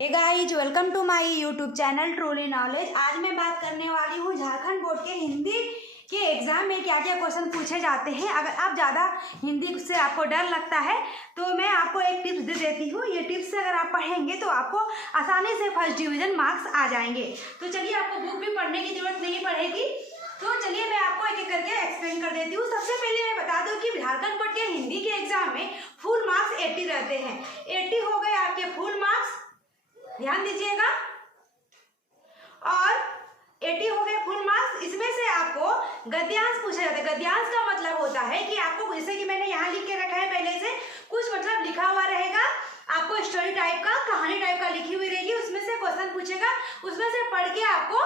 Hey guys, welcome to my YouTube channel Truly Knowledge. आज मैं बात करने वाली हूँ झारखंड बोर्ड के हिंदी के एग्ज़ाम में क्या क्या क्वेश्चन पूछे जाते हैं। अगर आप ज़्यादा हिंदी से आपको डर लगता है तो मैं आपको एक टिप्स दे देती हूँ। ये टिप्स से अगर आप पढ़ेंगे तो आपको आसानी से फर्स्ट डिवीज़न मार्क्स आ जाएंगे। तो चलिए, आपको बुक भी पढ़ने की जरूरत नहीं पड़ेगी। तो चलिए, मैं आपको एक एक करके एक्सप्लेन कर देती हूँ। सबसे पहले मैं बता दूँ कि झारखंड बोर्ड के हिंदी के एग्जाम में फुल मार्क्स 80 रहते हैं। 80 हो गए आपके फुल मार्क्स, ध्यान दीजिएगा। और 80 हो गए फुल मार्क्स। इसमें से आपको गद्यांश पूछा जाता है। गद्यांश का मतलब होता है कि आपको, जैसे कि मैंने यहाँ लिख के रखा है पहले से, कुछ मतलब लिखा हुआ रहेगा, आपको स्टोरी टाइप का, कहानी टाइप का लिखी हुई रहेगी, उसमें से क्वेश्चन पूछेगा, उसमें से पढ़ के आपको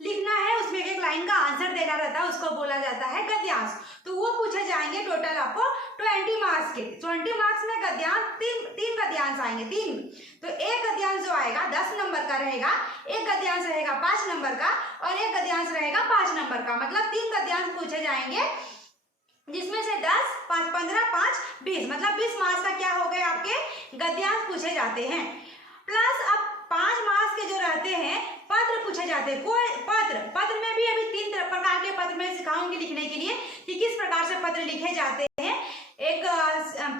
लिखना है, उसमें एक लाइन का आंसर देना रहता है, उसको बोला जाता है गद्यांश। तो वो पूछे जाएंगे टोटल आपको 20 मार्क्स के। 20 मार्क्स में गद्यांश तीन गद्यांश आएंगे, तीन। तो एक गद्यांश जो आएगा 10 नंबर का रहेगा, एक गद्यांश रहेगा 5 नंबर का, और एक गद्यांश रहेगा 5 नंबर का। मतलब 3 गद्यांश पूछे जाएंगे, जिसमें से 10, 5, 15, 5, 20, मतलब 20 मार्क्स का क्या हो गए आपके गद्यांश पूछे जाते हैं। प्लस अब 5 मार्क्स के जो रहते हैं पत्र पूछे जाते हैं। कोई पत्र में भी अभी 3 प्रकार के पत्र मैं सिखाऊंगी लिखने के लिए कि किस प्रकार से पत्र लिखे जाते हैं। एक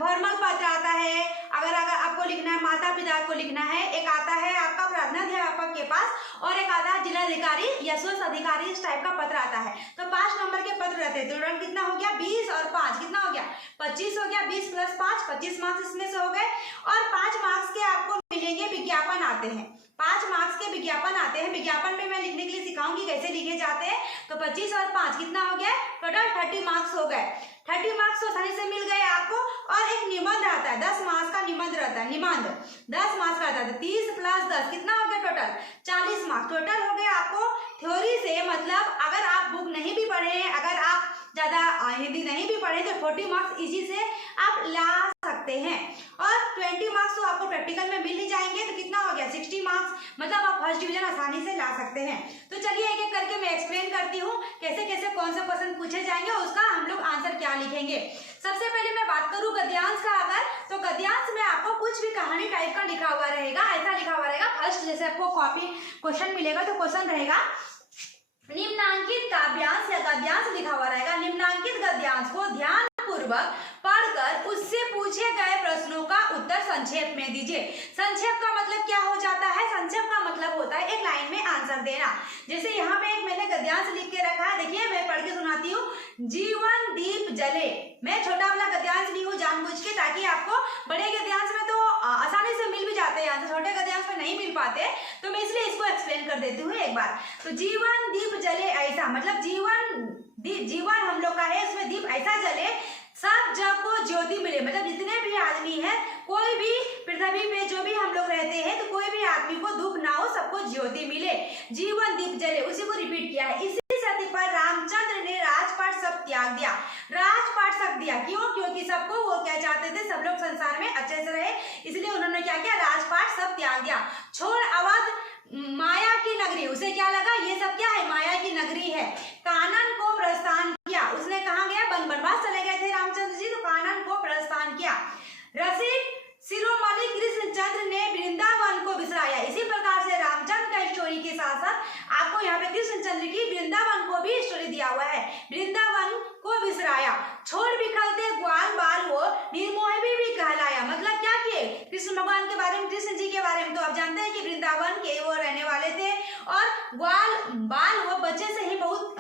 फॉर्मल पत्र आता है, अगर आपको लिखना है माता पिता को लिखना है। एक आता है आपका प्राध्यापक के पास, और एक आता है जिलाधिकारी या स्वच्छ अधिकारी, इस टाइप का पत्र आता है। तो 5 नंबर के पत्र रहते हैं। तो कितना हो गया, 20 और 5 कितना हो गया, 25 हो गया। 20 + 5 25 मार्क्स इसमें से हो गए। और 5 मार्क्स के आपको मिलेंगे विज्ञापन आते हैं। 5 मार्क्स के विज्ञापन आते हैं। विज्ञापन में मैं लिखने के लिए सिखाऊंगी कैसे लिखे जाते हैं। तो 25 और 5 कितना हो गया, टोटल 30 मार्क्स हो गए। 30 मार्क्स तो आसानी से मिल गए आपको। और एक निबंध आता है, 10 मार्क्स का निबंध रहता है। निबंध 10 मार्क्स का आता है। 30 + 10 कितना हो गया, टोटल 40 मार्क्स टोटल हो गए आपको थ्योरी से। मतलब अगर आप बुक नहीं भी पढ़े, अगर आप ज्यादा हिंदी नहीं भी पढ़े, तो 40 मार्क्स इजी से आप ला सकते हैं। और 20 मार्क्स तो आपको प्रैक्टिकल में मिल ही जाएंगे। तो कितना हो गया, 60 मार्क्स। मतलब आप फर्स्ट डिवीजन आसानी से ला सकते हैं। तो चलिए, एक एक करके मैं एक्सप्लेन करती हूँ कैसे कैसे कौन से क्वेश्चन पूछे जाएंगे, उसका हम लोग आंसर क्या लिखेंगे। सबसे पहले मैं बात करूँ गद्यांश का। अगर तो गद्यांश में आपको कुछ भी कहानी टाइप का लिखा हुआ रहेगा, ऐसा लिखा हुआ रहेगा। फर्स्ट जैसे आपको कॉपी क्वेश्चन मिलेगा तो क्वेश्चन रहेगा निम्नांकित काव्यांश या गद्यांश लिखा हुआ रहेगा। निम्नांकित गद्यांश को ध्यानपूर्वक पढ़कर उससे पूछे गए प्रश्नों का उत्तर संक्षेप में दीजिए। संक्षेप का मतलब क्या हो जाता है, संक्षेप का मतलब होता है एक लाइन में आंसर देना। जैसे यहाँ पे एक मैंने गद्यांश लिख के रखा है, देखिए मैं पढ़ के सुनाती हूँ। जीवन दीप जले। मैं छोटा वाला गद्यांश ली हूँ जानबूझ के, ताकि आपको बड़े गद्यांश में तो आसानी से मिल भी जाते हैं आंसर, छोटे गद्यांश में नहीं मिल पाते, तो मैं इसलिए इसको एक्सप्लेन कर देती हूँ एक बार। तो जीवन दीप जले ऐसा, मतलब जीवन हम लोग का है, उसमें दीप ऐसा जले सब जग को ज्योति मिले। मतलब जितने भी आदमी हैं, कोई भी पृथ्वी पे जो भी हम लोग रहते हैं, तो कोई भी आदमी को दुख ना हो, सबको ज्योति मिले। जीवन दीप जले, उसी को रिपीट किया है। इसी सत्य पर रामचंद्र ने राजपाट सब त्याग दिया। राजपाट सब दिया क्यों, क्योंकि सबको वो क्या चाहते थे, सब लोग संसार में अच्छे से रहे, इसलिए उन्होंने क्या किया, राजपाट सब त्याग दिया। छोड़ अवध माया की नगरी, उसे क्या लगा ये सब क्या है, माया की नगरी है। कानन को प्रस्थान किया, उसने कहा गया, वनवास चले गए थे रामचंद्र जी, तो कानन को प्रस्थान किया। रसिक शिरोमणि कृष्णचंद्र ने वृंदावन को बिसराया। इसी प्रकार से रामचंद्र का स्टोरी के साथ साथ आपको यहाँ पे कृष्णचंद्र की वृंदावन को भी स्टोरी दिया हुआ है। वृंदावन को बिसराया। छोड़ बिखरते ग्वाल बाल हो, निर्मोही भी कहलाया। मतलब क्या किए, कृष्ण भगवान के बारे में, कृष्ण जी के बारे में तो आप जानते हैं कि वृंदावन के वो रहने वाले थे, और ग्वाल बाल हो, बच्चे से ही बहुत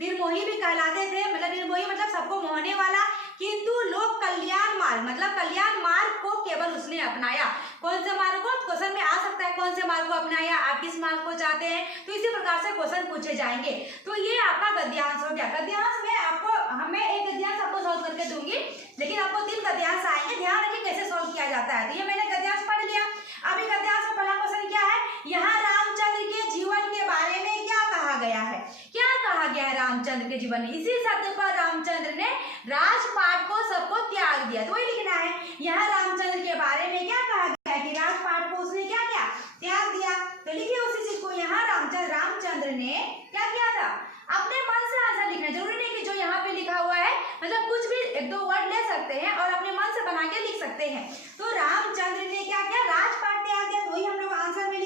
निर्मोही भी कहलाते थे। मतलब निर्मोही मतलब सबको मोहने वाला। किंतु लोक कल्याण मार्ग, मतलब कल्याण मार्ग को केवल उसने अपनाया। कौन से मार्ग को, क्वेश्चन में आ सकता है कौन से मार्ग को अपनाया, आप किस मार्ग को चाहते हैं, तो इसी प्रकार से क्वेश्चन पूछे जाएंगे। तो ये आपका गद्यांश हो गया। गद्यांश में आपको, मैं एक गद्यांश आपको सॉल्व करके दूंगी, लेकिन आपको 3 गद्यांश आएंगे। ध्यान रखिए कैसे सॉल्व किया जाता है। तो ये मैंने गद्यांश पढ़ लिया। अभी गद्यांश में पहला क्वेश्चन क्या है, यहाँ रामचंद्र के जीवन के बारे में क्या कहा गया है, क्या कहा गया है रामचंद्र के जीवन में। इसी सत्य पर रामचंद्र ने राजपाट को सबको त्याग दिया, तो वही लिखना है। यहाँ रामचंद्र के बारे में क्या कहा गया है कि राजपाट को उसने क्या किया, त्याग दिया। तो लिखिए उसी चीज को, यहाँ रामचंद्र ने क्या किया था, अपने मन से आंसर लिखना। जरूरी नहीं कि जो यहाँ पे लिखा हुआ है, मतलब कुछ भी 1-2 वर्ड ले सकते हैं और अपने मन से बना के लिख सकते हैं। तो रामचंद्र ने क्या किया, राजपाट त्याग दिया, तो वही हम लोग आंसर में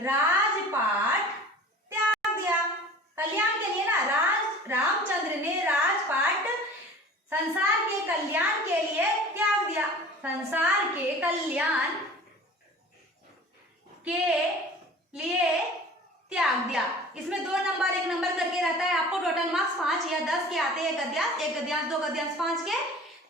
राजपाट त्याग दिया। कल्याण के लिए ना, रामचंद्र ने राजपाट संसार के कल्याण के लिए त्याग दिया। संसार के कल्याण के लिए त्याग दिया। इसमें 2 नंबर 1 नंबर करके रहता है। आपको टोटल मार्क्स 5 या 10 के आते हैं। गद्यांश 1 गद्यांश 2 गद्यांश 5 के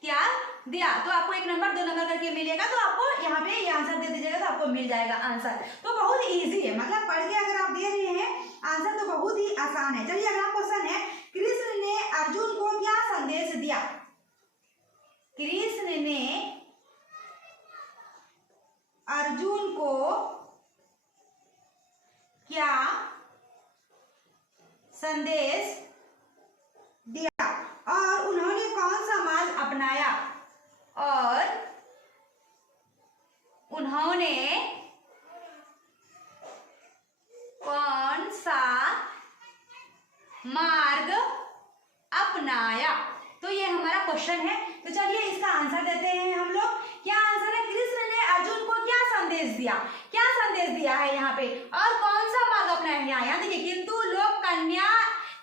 त्याग दिया, तो आपको 1 नंबर 2 नंबर करके मिलेगा। तो आपको यहाँ पे ये आंसर दे दीजिएगा तो आपको मिल जाएगा आंसर। तो बहुत इजी है, मतलब पढ़ के अगर आप दे रहे हैं आंसर तो बहुत ही आसान है। चलिए अगला क्वेश्चन है, कृष्ण ने अर्जुन को क्या संदेश दिया? कृष्ण ने अर्जुन को क्या संदेश दिया और उन्होंने कौन सा मार्ग अपनाया? और उन्होंने कौन सा मार्ग अपनाया? तो ये हमारा क्वेश्चन है। तो चलिए इसका आंसर देते हैं हम लोग। क्या आंसर है? कृष्ण ने अर्जुन को क्या संदेश दिया? क्या संदेश दिया है यहाँ पे, और कौन सा मार्ग अपनाया? यहाँ देखिए, किंतु लोक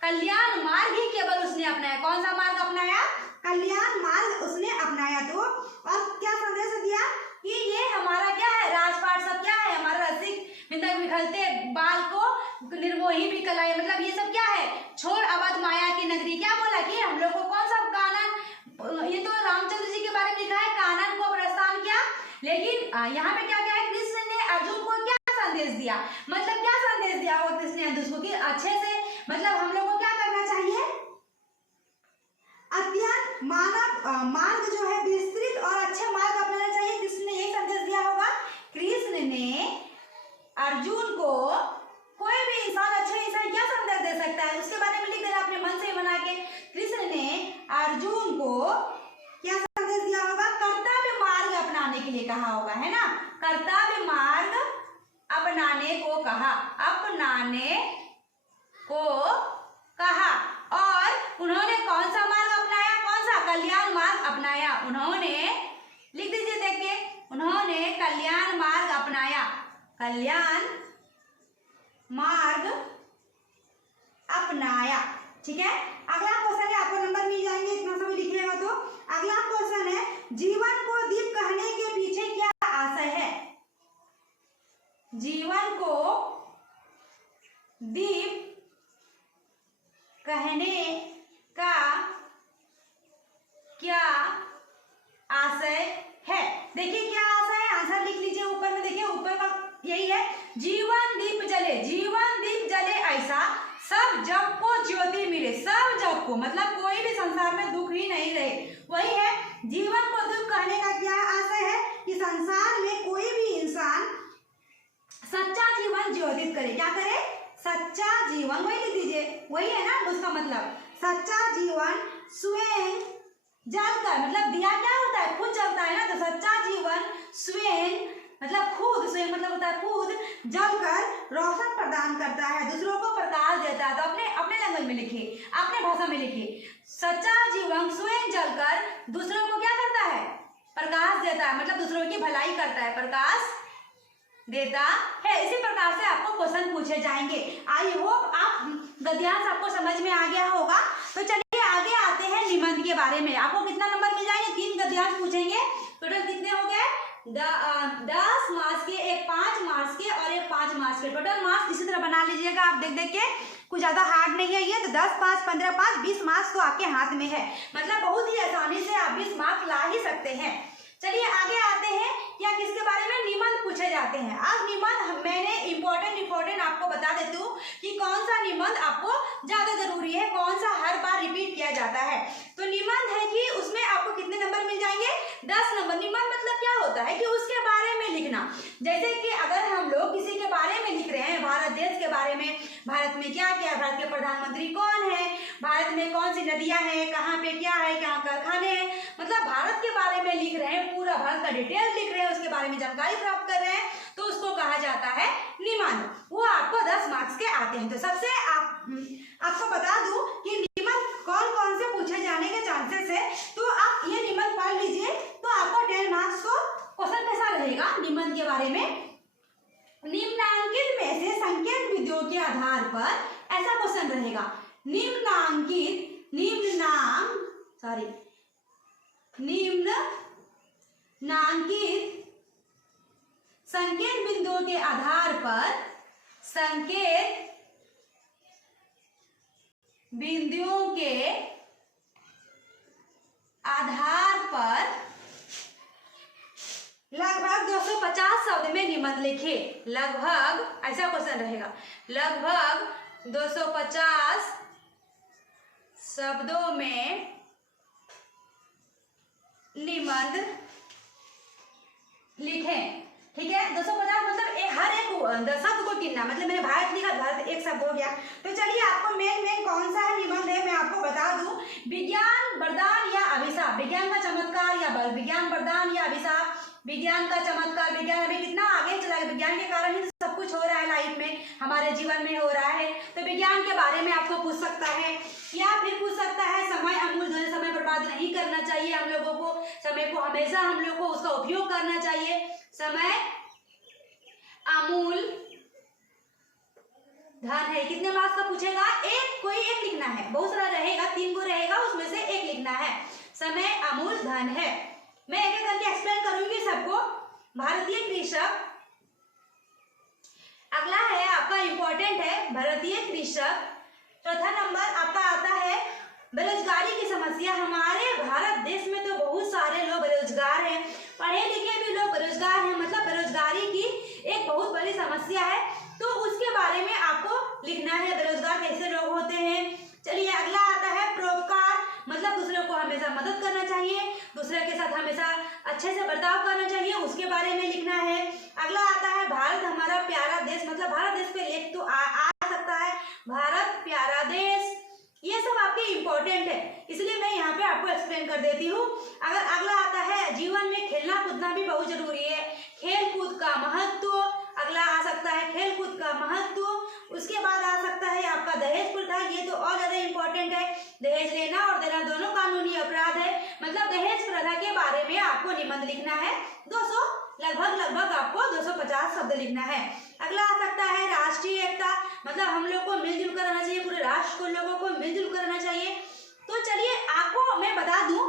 कल्याण मार्ग ही केवल उसने अपनाया। कौन सा मार्ग अपनाया? कल्याण मार्ग उसने अपनाया। तो और क्या संदेश दिया कि ये हमारा क्या है, राजपाट सब क्या है, हमारा रसिक बिंदक विखलते बाल को निर्मोही भी कलाए, मतलब ये सब क्या है, छोड़ अवध माया की नगरी। क्या बोला कि हम लोग को कौन सा कानन, ये तो रामचंद्र जी के बारे में लिखा है, कानन को प्रस्थान किया। लेकिन यहाँ पे क्या क्या है, कृष्ण ने अर्जुन को क्या संदेश दिया, मतलब क्या संदेश दिया वो कृष्ण ने अर्जुन को कि अच्छे से, मतलब हम लोग को क्या करना चाहिए, अत्यंत मानव मार्ग जो है विस्तृत और अच्छे मार्ग अपनाना चाहिए। कृष्ण ने यही संदेश दिया होगा। कृष्ण ने अर्जुन को, कोई भी इंसान अच्छे इंसान क्या संदेश दे सकता है, उसके बारे में लिख देना अपने मन से बना के। कृष्ण ने अर्जुन को क्या संदेश दिया होगा? कर्तव्य मार्ग अपनाने के लिए कहा होगा, है ना, कर्तव्य मार्ग अपनाने को कहा, अपनाने को कहा। और उन्होंने कौन सा मार्ग अपनाया? कौन सा? कल्याण मार्ग अपनाया। उन्होंने, लिख दीजिए देख के, उन्होंने कल्याण मार्ग अपनाया, कल्याण मार्ग अपनाया। ठीक है, अगला क्वेश्चन है, आपको नंबर मिल जाएंगे इतना सब लिखिएगा। तो अगला क्वेश्चन है, जीवन को दीप कहने के पीछे क्या आशय है? जीवन को दीप कहने का क्या आशय है? देखिए क्या आशय है, आंसर लिख लीजिए ऊपर में। देखिए ऊपर का यही है, जीवन दीप जले, जीवन दीप जले ऐसा सब जग को ज्योति मिले। सब जग को मतलब कोई भी संसार में दुख ही नहीं रहे, वही है जीवन को दीप कहने का क्या आशय है कि संसार में कोई भी इंसान सच्चा जीवन ज्योतित करे। क्या करे? सच्चा जीवन, वही लिख दीजिए, वही है ना उसका मतलब, सच्चा जीवन स्वयं जलकर, मतलब दिया क्या होता है, खुद जलता है ना, तो सच्चा जीवन स्वयं मतलब खुद, स्वयं मतलब होता है खुद, जलकर रोशन प्रदान करता है, दूसरों को प्रकाश देता है। तो अपने अपने लैंग्वेज में लिखिए, अपने भाषा में लिखिए, सच्चा जीवन स्वयं जलकर दूसरों को क्या करता है, प्रकाश देता है, मतलब दूसरों की भलाई करता है, प्रकाश देता है। इसी प्रकार से आपको क्वेश्चन पूछे जाएंगे। आई होप आप गद्यांश आपको समझ में आ गया होगा। तो चलिए आगे आते हैं निबंध के बारे में। आपको कितना नंबर मिल जाएंगे? 3 गद्यांश पूछेंगे। टोटल कितने हो गए? 10 मार्क्स के, एक 5 मार्क्स के और एक 5 मार्क्स के। टोटल मार्क्स इसी तरह बना लीजिएगा आप देख देख के, कुछ ज्यादा हार्ड नहीं है ये। तो 10, 5, 15, 5, 20 मार्क्स तो आपके हाथ में है, मतलब बहुत ही आसानी से आप 20 मार्क्स ला ही सकते हैं। चलिए आगे आते हैं, या किसके बारे में, निबंध पूछे जाते हैं। अब निबंध मैंने इम्पोर्टेंट आपको बता देती हूँ कि कौन सा निबंध आपको ज्यादा जरूरी है, कौन सा हर बार रिपीट किया जाता है। तो निबंध है कि उसमें आपको कितने नंबर मिल जाएंगे? 10 नंबर। निबंध मतलब क्या होता है कि उसके बारे में लिखना। जैसे कि अगर हम लोग किसी के बारे में लिख रहे हैं, भारत देश के बारे में, भारत में क्या क्या, भारत के प्रधानमंत्री कौन है, भारत में कौन सी नदियां हैं, कहाँ पे क्या है, क्या कारखाने हैं, मतलब भारत के बारे में लिख रहे हैं, पूरा भारत का डिटेल लिख रहे हैं, उसके बारे में जानकारी प्राप्त कर रहे हैं, तो उसको कहा जाता है निबंध। वो आपको 10 मार्क्स के आते हैं। तो सबसे आपको बता दूं कि निबंध कौन कौन से पूछे जाने के चांसेस है। तो आप ये निबंध पढ़ लीजिए, तो आपको 10 मार्क्स को क्वेश्चन कैसा रहेगा निबंध के बारे में, निम्नांकित में से संकेत बिंदुओं के आधार पर ऐसा क्वेश्चन रहेगा। निम्नांकित संकेत बिंदुओं के आधार पर लगभग 250 शब्द में निबंध लिखिए। लगभग ऐसा क्वेश्चन रहेगा, लगभग 250 शब्दों में निबंध लिखें। ठीक है, 250 मतलब हर एक शब्द को गिनना, मतलब मैंने भारत लिखा, भारत एक शब्द हो गया। तो चलिए आपको मेन कौन सा है निबंध है मैं आपको बता दूं। विज्ञान वरदान या अभिशाप, विज्ञान का चमत्कार या बल, विज्ञान वरदान या अभिशाप, विज्ञान का चमत्कार। विज्ञान अभी कितना आगे चला है, विज्ञान के कारण ही सब कुछ हो रहा है लाइफ में, हमारे जीवन में हो रहा है। तो विज्ञान के बारे में आपको पूछ सकता है, या फिर पूछ सकता है समय अमूल्य, समय बर्बाद नहीं करना चाहिए हम लोगों को, समय को हमेशा हम लोग को उसका उपयोग करना चाहिए। समय अमूल्य धन है। कितने मार्क्स का पूछेगा? कोई एक लिखना है, बहुत सारा रहेगा, 3 को रहेगा, उसमें से एक लिखना है। समय अमूल्य धन है। मैं एक एक करके एक्सप्लेन करूंगी सबको। भारतीय कृषक, अगला है आपका इंपॉर्टेंट है भारतीय कृषक। चौथा नंबर आपका आता है बेरोजगारी की समस्या। हमारे भारत देश में तो बहुत सारे लोग बेरोजगार हैं, पढ़े लिखे भी लोग बेरोजगार हैं, मतलब बेरोजगारी की एक बहुत बड़ी समस्या है, तो उसके बारे में आपको लिखना है, बेरोजगार कैसे लोग होते हैं। चलिए अगला आता है परोपकार, मतलब दूसरे को हमेशा मदद करना चाहिए, दूसरे के साथ हमेशा अच्छे से बर्ताव करना चाहिए, उसके बारे में लिखना है। अगला आता है भारत हमारा प्यारा देश, मतलब भारत देश पे लेख तो आ सकता है, भारत प्यारा देश। ये सब आपके इंपॉर्टेंट है, इसलिए मैं यहाँ पे आपको एक्सप्लेन कर देती हूँ। अगर अगला आता है जीवन में खेलना कूदना भी बहुत जरूरी है, खेल कूद का महत्व। अगला आ सकता है खेल कूद का महत्व। उसके बाद आ सकता है आपका दहेज प्रथा, ये तो और ज्यादा इंपॉर्टेंट है। दहेज लेना और देना दोनों कानूनी अपराध है, मतलब दहेज प्रथा के बारे में आपको निबंध लिखना है। 200 लगभग आपको 250 शब्द लिखना है। अगला आ सकता है राष्ट्रीय एकता, मतलब हम लोग को मिलजुल कर रहना चाहिए, पूरे राष्ट्र को लोगों को मिलजुल कर रहना चाहिए। तो चलिए आपको मैं बता दूं,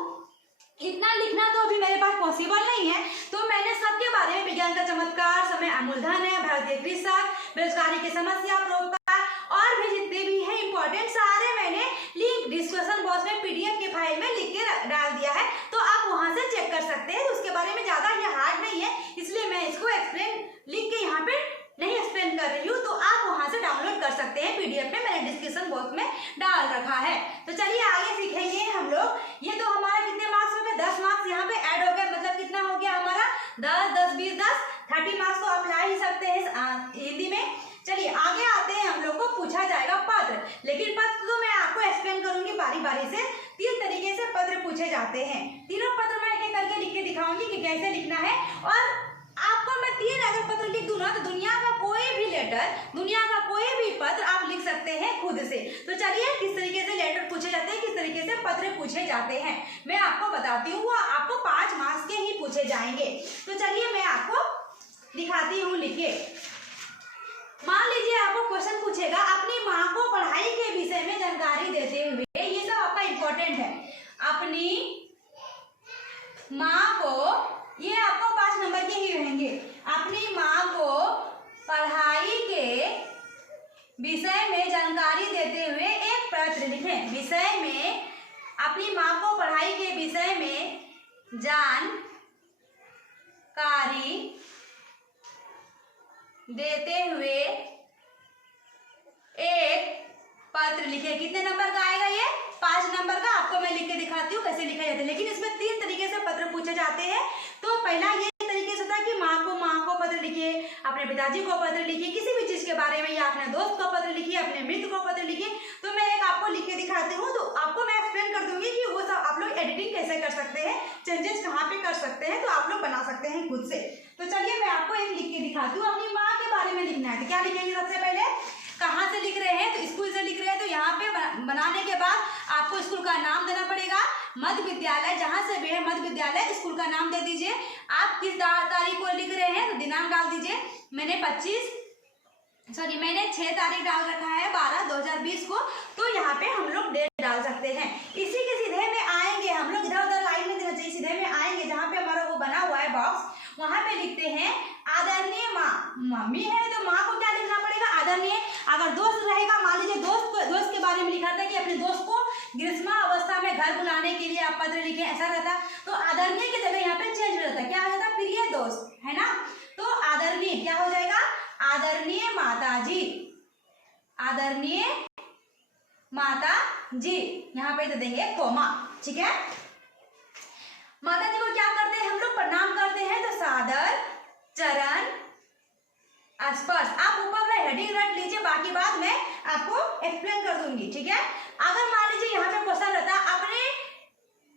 इतना लिखना तो अभी मेरे पास पॉसिबल नहीं है, तो मैंने सबके बारे में, विज्ञान का चमत्कार, समय अमूल्य धन है, भारतीय कृषक, बेरोजगारी की समस्या, परोपकार और भी जितने भी है इंपॉर्टेंट, सारे मैंने लिंक डिस्कशन बॉक्स में पीडीएफ के फाइल में लिख के डाल दिया है, तो आप वहां से चेक कर सकते हैं। उसके बारे में ज्यादा ये हार्ड नहीं है, इसलिए मैं इसको एक्सप्लेन लिख के यहाँ पे नहीं एक्सप्लेन कर रही हूँ, तो आप वहां से डाउनलोड कर सकते हैं पीडीएफ में, मैंने डिस्क्रिप्शन बॉक्स में डाल रखा है। तो चलिए आगे सीखेंगे हम लोग। ये तो हमारा कितने मार्क्स हो गए? 10 मार्क्स यहाँ पे ऐड हो गए, मतलब कितना हो गया हमारा 10, 10, 20, 10, 30 मार्क्स तो आप ला ही सकते हैं हिंदी में। चलिए आगे आते हैं, हम लोग को पूछा जाएगा पत्र, लेकिन पत्र तो मैं आपको एक्सप्लेन करूंगी बारी बारी से। 3 तरीके से पत्र पूछे जाते हैं, तीनों पत्र मैं एक एक करके लिख के दिखाऊंगी कि कैसे लिखना है। और आपको मैं 3 अगर पत्र लिख दूं ना, तो दुनिया का कोई भी लेटर, दुनिया का कोई भी पत्र आप लिख सकते हैं खुद से। तो चलिए किस तरीके से लेटर पूछे जाते हैं, किस तरीके से पत्र पूछे जाते हैं मैं आपको बताती हूँ। वो आपको 5 मार्क्स के ही पूछे जाएंगे। तो चलिए मैं आपको दिखाती हूँ, लिखिए। मान लीजिए आपको क्वेश्चन पूछेगा, अपनी माँ को पढ़ाई के विषय में जानकारी देते हुए, ये सब आपका इंपॉर्टेंट है। अपनी माँ को, ये आपको 5 नंबर के ही रहेंगे। अपनी माँ को पढ़ाई के विषय में जानकारी देते हुए एक पत्र लिखें। विषय में, अपनी माँ को पढ़ाई के विषय में जानकारी देते हुए एक पत्र लिखे। कितने नंबर का आएगा ये? 5 नंबर का। आपको मैं लिख के दिखाती हूँ कैसे लिखा जाता है, लेकिन इसमें 3 तरीके से पत्र पूछे जाते हैं। तो पहला ये तरीके से था कि माँ को पत्र लिखिए, अपने पिताजी को पत्र लिखिए, किसी भी चीज के बारे में, या अपने दोस्त को पत्र लिखिए, अपने मित्र को पत्र लिखिए। तो मैं एक आपको लिख के दिखाती हूँ, तो आपको मैं एक्सप्लेन कर दूंगी कि वो सब आप लोग एडिटिंग कैसे कर सकते हैं, चेंजेस कहाँ पे कर सकते हैं, तो आप लोग बना सकते हैं खुद से। तो चलिए मैं आपको एक लिख के दिखाती हूँ। अपनी माँ के बारे में लिखना है, तो क्या लिखेंगे? सबसे पहले कहाँ से लिख रहे हैं, तो स्कूल से लिख रहे हैं, तो यहाँ पे बनाने के बाद आपको स्कूल का नाम देना पड़ेगा, मध्य विद्यालय, जहाँ से भी है मध्य विद्यालय, स्कूल का नाम दे दीजिए। आप किस तारीख को लिख रहे हैं तो दिनांक डाल दीजिए। मैंने 6 तारीख डाल रखा है 12/2020 को, तो यहाँ पे हम लोग डेट डाल सकते हैं। इसी के सीधे में आएंगे हम लोग, इधर उधर लाइन में देना चाहिए, सीधे में आएंगे जहाँ पे हमारा वो बना हुआ है बॉक्स, वहाँ पे लिखते हैं आदरणीय माँ। मम्मी है तो माँ को क्या लिखना पड़ेगा, आदरणीय। अगर दोस्त रहेगा, मान लीजिए दोस्त के बारे में लिखा था कि अपने दोस्त को ग्रीष्मावस्था में घर बुलाने के लिए आप पत्र लिखे, ऐसा रहता तो आदरणीय की जगह यहाँ पे चेंज हो जाता, क्या हो जाता, प्रिय दोस्त, है ना। तो आदरणीय क्या हो जाएगा, आदरणीय माताजी, आदरणीय माताजी, यहाँ पे दे देंगे कोमा, ठीक है। माता जी को क्या करते हैं हम लोग, प्रणाम करते हैं, तो सादर चरण स्पर्श। आप ऊपर में हेडिंग रख लीजिए, बाकी बात मैं आपको एक्सप्लेन कर दूंगी, ठीक है। अगर मान लीजिए यहाँ पे क्वेश्चन रहता अपने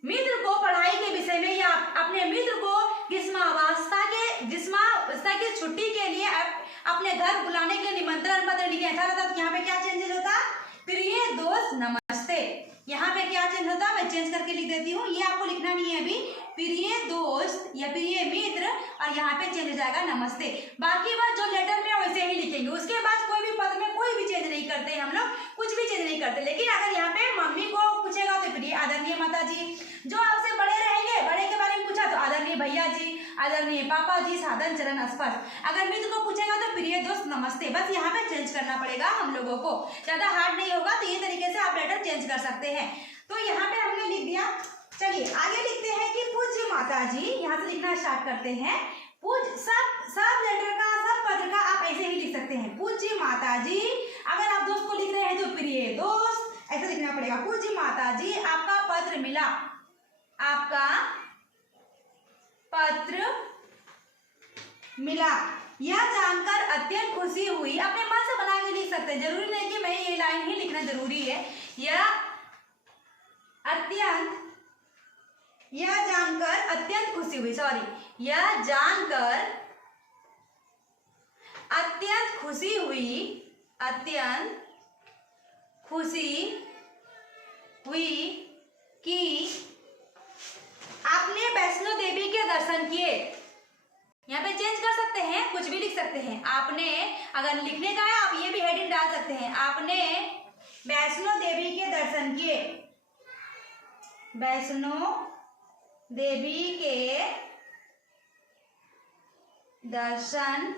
मित्र को पढ़ाई के विषय में या अपने मित्र को ग्रीष्मावस्था की छुट्टी के लिए अपने घर बुलाने के लिए निमंत्रण पत्र लिखे, ऐसा रहता तो यहाँ पे क्या चेंजेस होता, प्रिय दोस्त नमस्ते। यहाँ पे क्या चेंज होता, मैं चेंज करके लिख देती हूँ, ये आपको लिखना नहीं है अभी, प्रिय दोस्त या प्रिय मित्र, और यहाँ पे चेंज हो जाएगा नमस्ते। बाकी बात जो लेटर में वैसे ही लिखेंगे, उसके बाद कोई भी पद में कोई भी चेंज नहीं करते हम लोग, कुछ भी चेंज नहीं करते। लेकिन अगर यहाँ पे मम्मी को पूछेगा तो प्रिय आदरणीय माता जी, जो आपसे बड़े रहेंगे, बड़े के बारे में पूछा तो आदरणीय भैया जी, आदरणीय पापा जी, साधन चरण स्पर्श। अगर मित्र को पूछेगा तो प्रिय दोस्त नमस्ते। बस यहाँ पे चेंज करना पड़ेगा हम लोगों को, ज्यादा हार्ड नहीं होगा, तो ये तरीके से आप लेटर चेंज कर सकते हैं। तो यहाँ पे हमने लिख दिया। चलिए आगे लिखते हैं कि पूज्य माता जी, यहाँ से लिखना स्टार्ट करते हैं। सब लेटर का, सब पत्र का आप ऐसे ही लिख सकते हैं, पूज्य माता जी। अगर आप दोस्त को लिख रहे हैं तो प्रिय दोस्त, ऐसे लिखना पड़ेगा, पूज्य माता जी आपका पत्र मिला, आपका पत्र मिला, यह जानकर अत्यंत खुशी हुई। अपने मन से बना के लिख सकते हैं, जरूरी नहीं कि मैं ये लाइन ही लिखना जरूरी है। यह जानकर अत्यंत खुशी हुई, यह जानकर अत्यंत खुशी हुई, अत्यंत खुशी हुई कि आपने वैष्णो देवी के दर्शन किए। यहाँ पे चेंज कर सकते हैं, कुछ भी लिख सकते हैं। आपने, अगर लिखने का है आप ये भी हेडिंग डाल सकते हैं, आपने वैष्णो देवी के दर्शन किए, वैष्णो देवी के दर्शन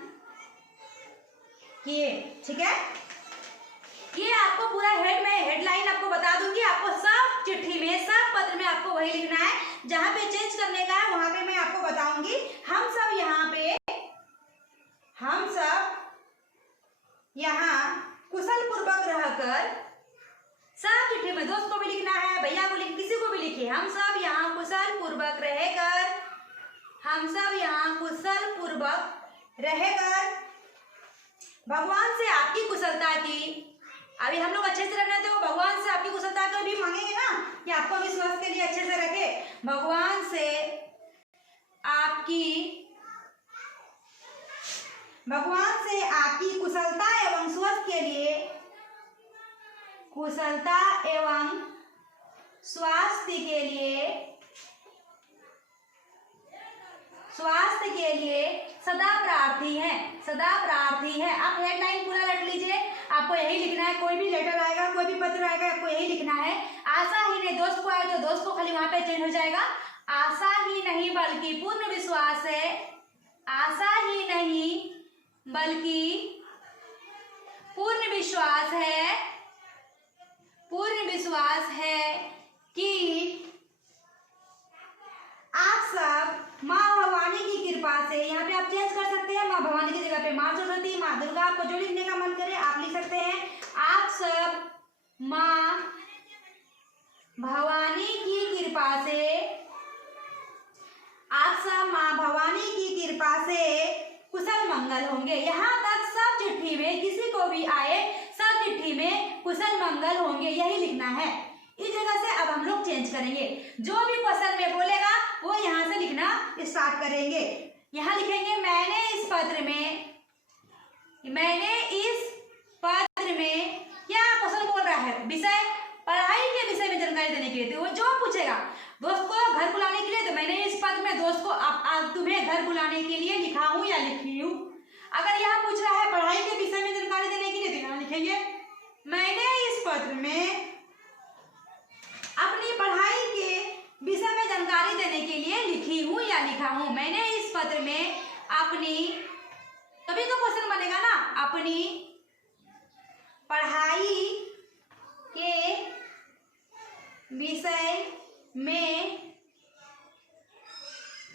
किए, ठीक है। ये आपको पूरा हेडलाइन आपको बता दूंगी, आपको सब चिट्ठी में, सब पत्र में आपको वही लिखना है। जहां पे चेंज करने का है वहां पे मैं आपको बताऊंगी। हम सब यहाँ कुशल पूर्वक रहकर, सब चिट्ठी में दोस्त को भी लिखना है, भैया को लिख, किसी को भी लिखिए, हम सब यहाँ कुशल पूर्वक रहकर, हम सब यहाँ कुशल पूर्वक रहकर भगवान से आपकी कुशलता की, अभी हम लोग अच्छे से रख रहे थे, वो भगवान से आपकी कुशलता को भी मांगेंगे ना कि आपको भी स्वास्थ्य के लिए अच्छे से रखे। भगवान से आपकी कुशलता एवं स्वास्थ्य के लिए, कुशलता एवं स्वास्थ्य के लिए सदा प्रार्थी है, सदा प्रार्थी है। आप हेडलाइन पूरा रख लीजिए, आपको यही लिखना है। कोई भी लेटर आएगा, कोई भी पत्र आएगा, आपको यही लिखना है। आशा ही नहीं, दोस्त को आए तो दोस्त को खाली वहां पे चेंज हो जाएगा, आशा ही नहीं बल्कि पूर्ण विश्वास है, आशा ही नहीं बल्कि पूर्ण विश्वास है, पूर्ण विश्वास है कि आप सब माँ भवानी की कृपा से, यहाँ पे आप चेंज कर सकते हैं, माँ भवानी की जगह पे माँ सरस्वती, माँ दुर्गा, आपको जो लिखने का मन करे आप लिख सकते हैं। आप सब माँ भवानी की कृपा से, आप सब माँ भवानी की कृपा से कुशल मंगल होंगे। यहाँ तक सब चिट्ठी में किसी को भी आए, सब चिट्ठी में कुशल मंगल होंगे, यही लिखना है। इस जगह से अब हम लोग चेंज करेंगे, जो भी क्वेश्चन में बोलेगा वो यहाँ से लिखना स्टार्ट करेंगे। यहाँ लिखेंगे मैंने इस पत्र में क्या क्वेश्चन बोल रहा है, विषय, पढ़ाई के विषय में जानकारी देने के लिए, तो वो जो पूछेगा दोस्त को घर बुलाने के लिए, तो मैंने इस पत्र में दोस्त को तुम्हें घर बुलाने के लिए लिखा हूँ या लिखी हूँ। अगर यहाँ पूछ रहा है पढ़ाई के विषय में जानकारी देने के लिए, तो यहाँ लिखेंगे मैंने इस पत्र में अपनी पढ़ाई के विषय में जानकारी देने के लिए लिखी हूँ या लिखा हूँ। मैंने इस पत्र में अपनी, तभी तो क्वेश्चन बनेगा ना, अपनी पढ़ाई के विषय में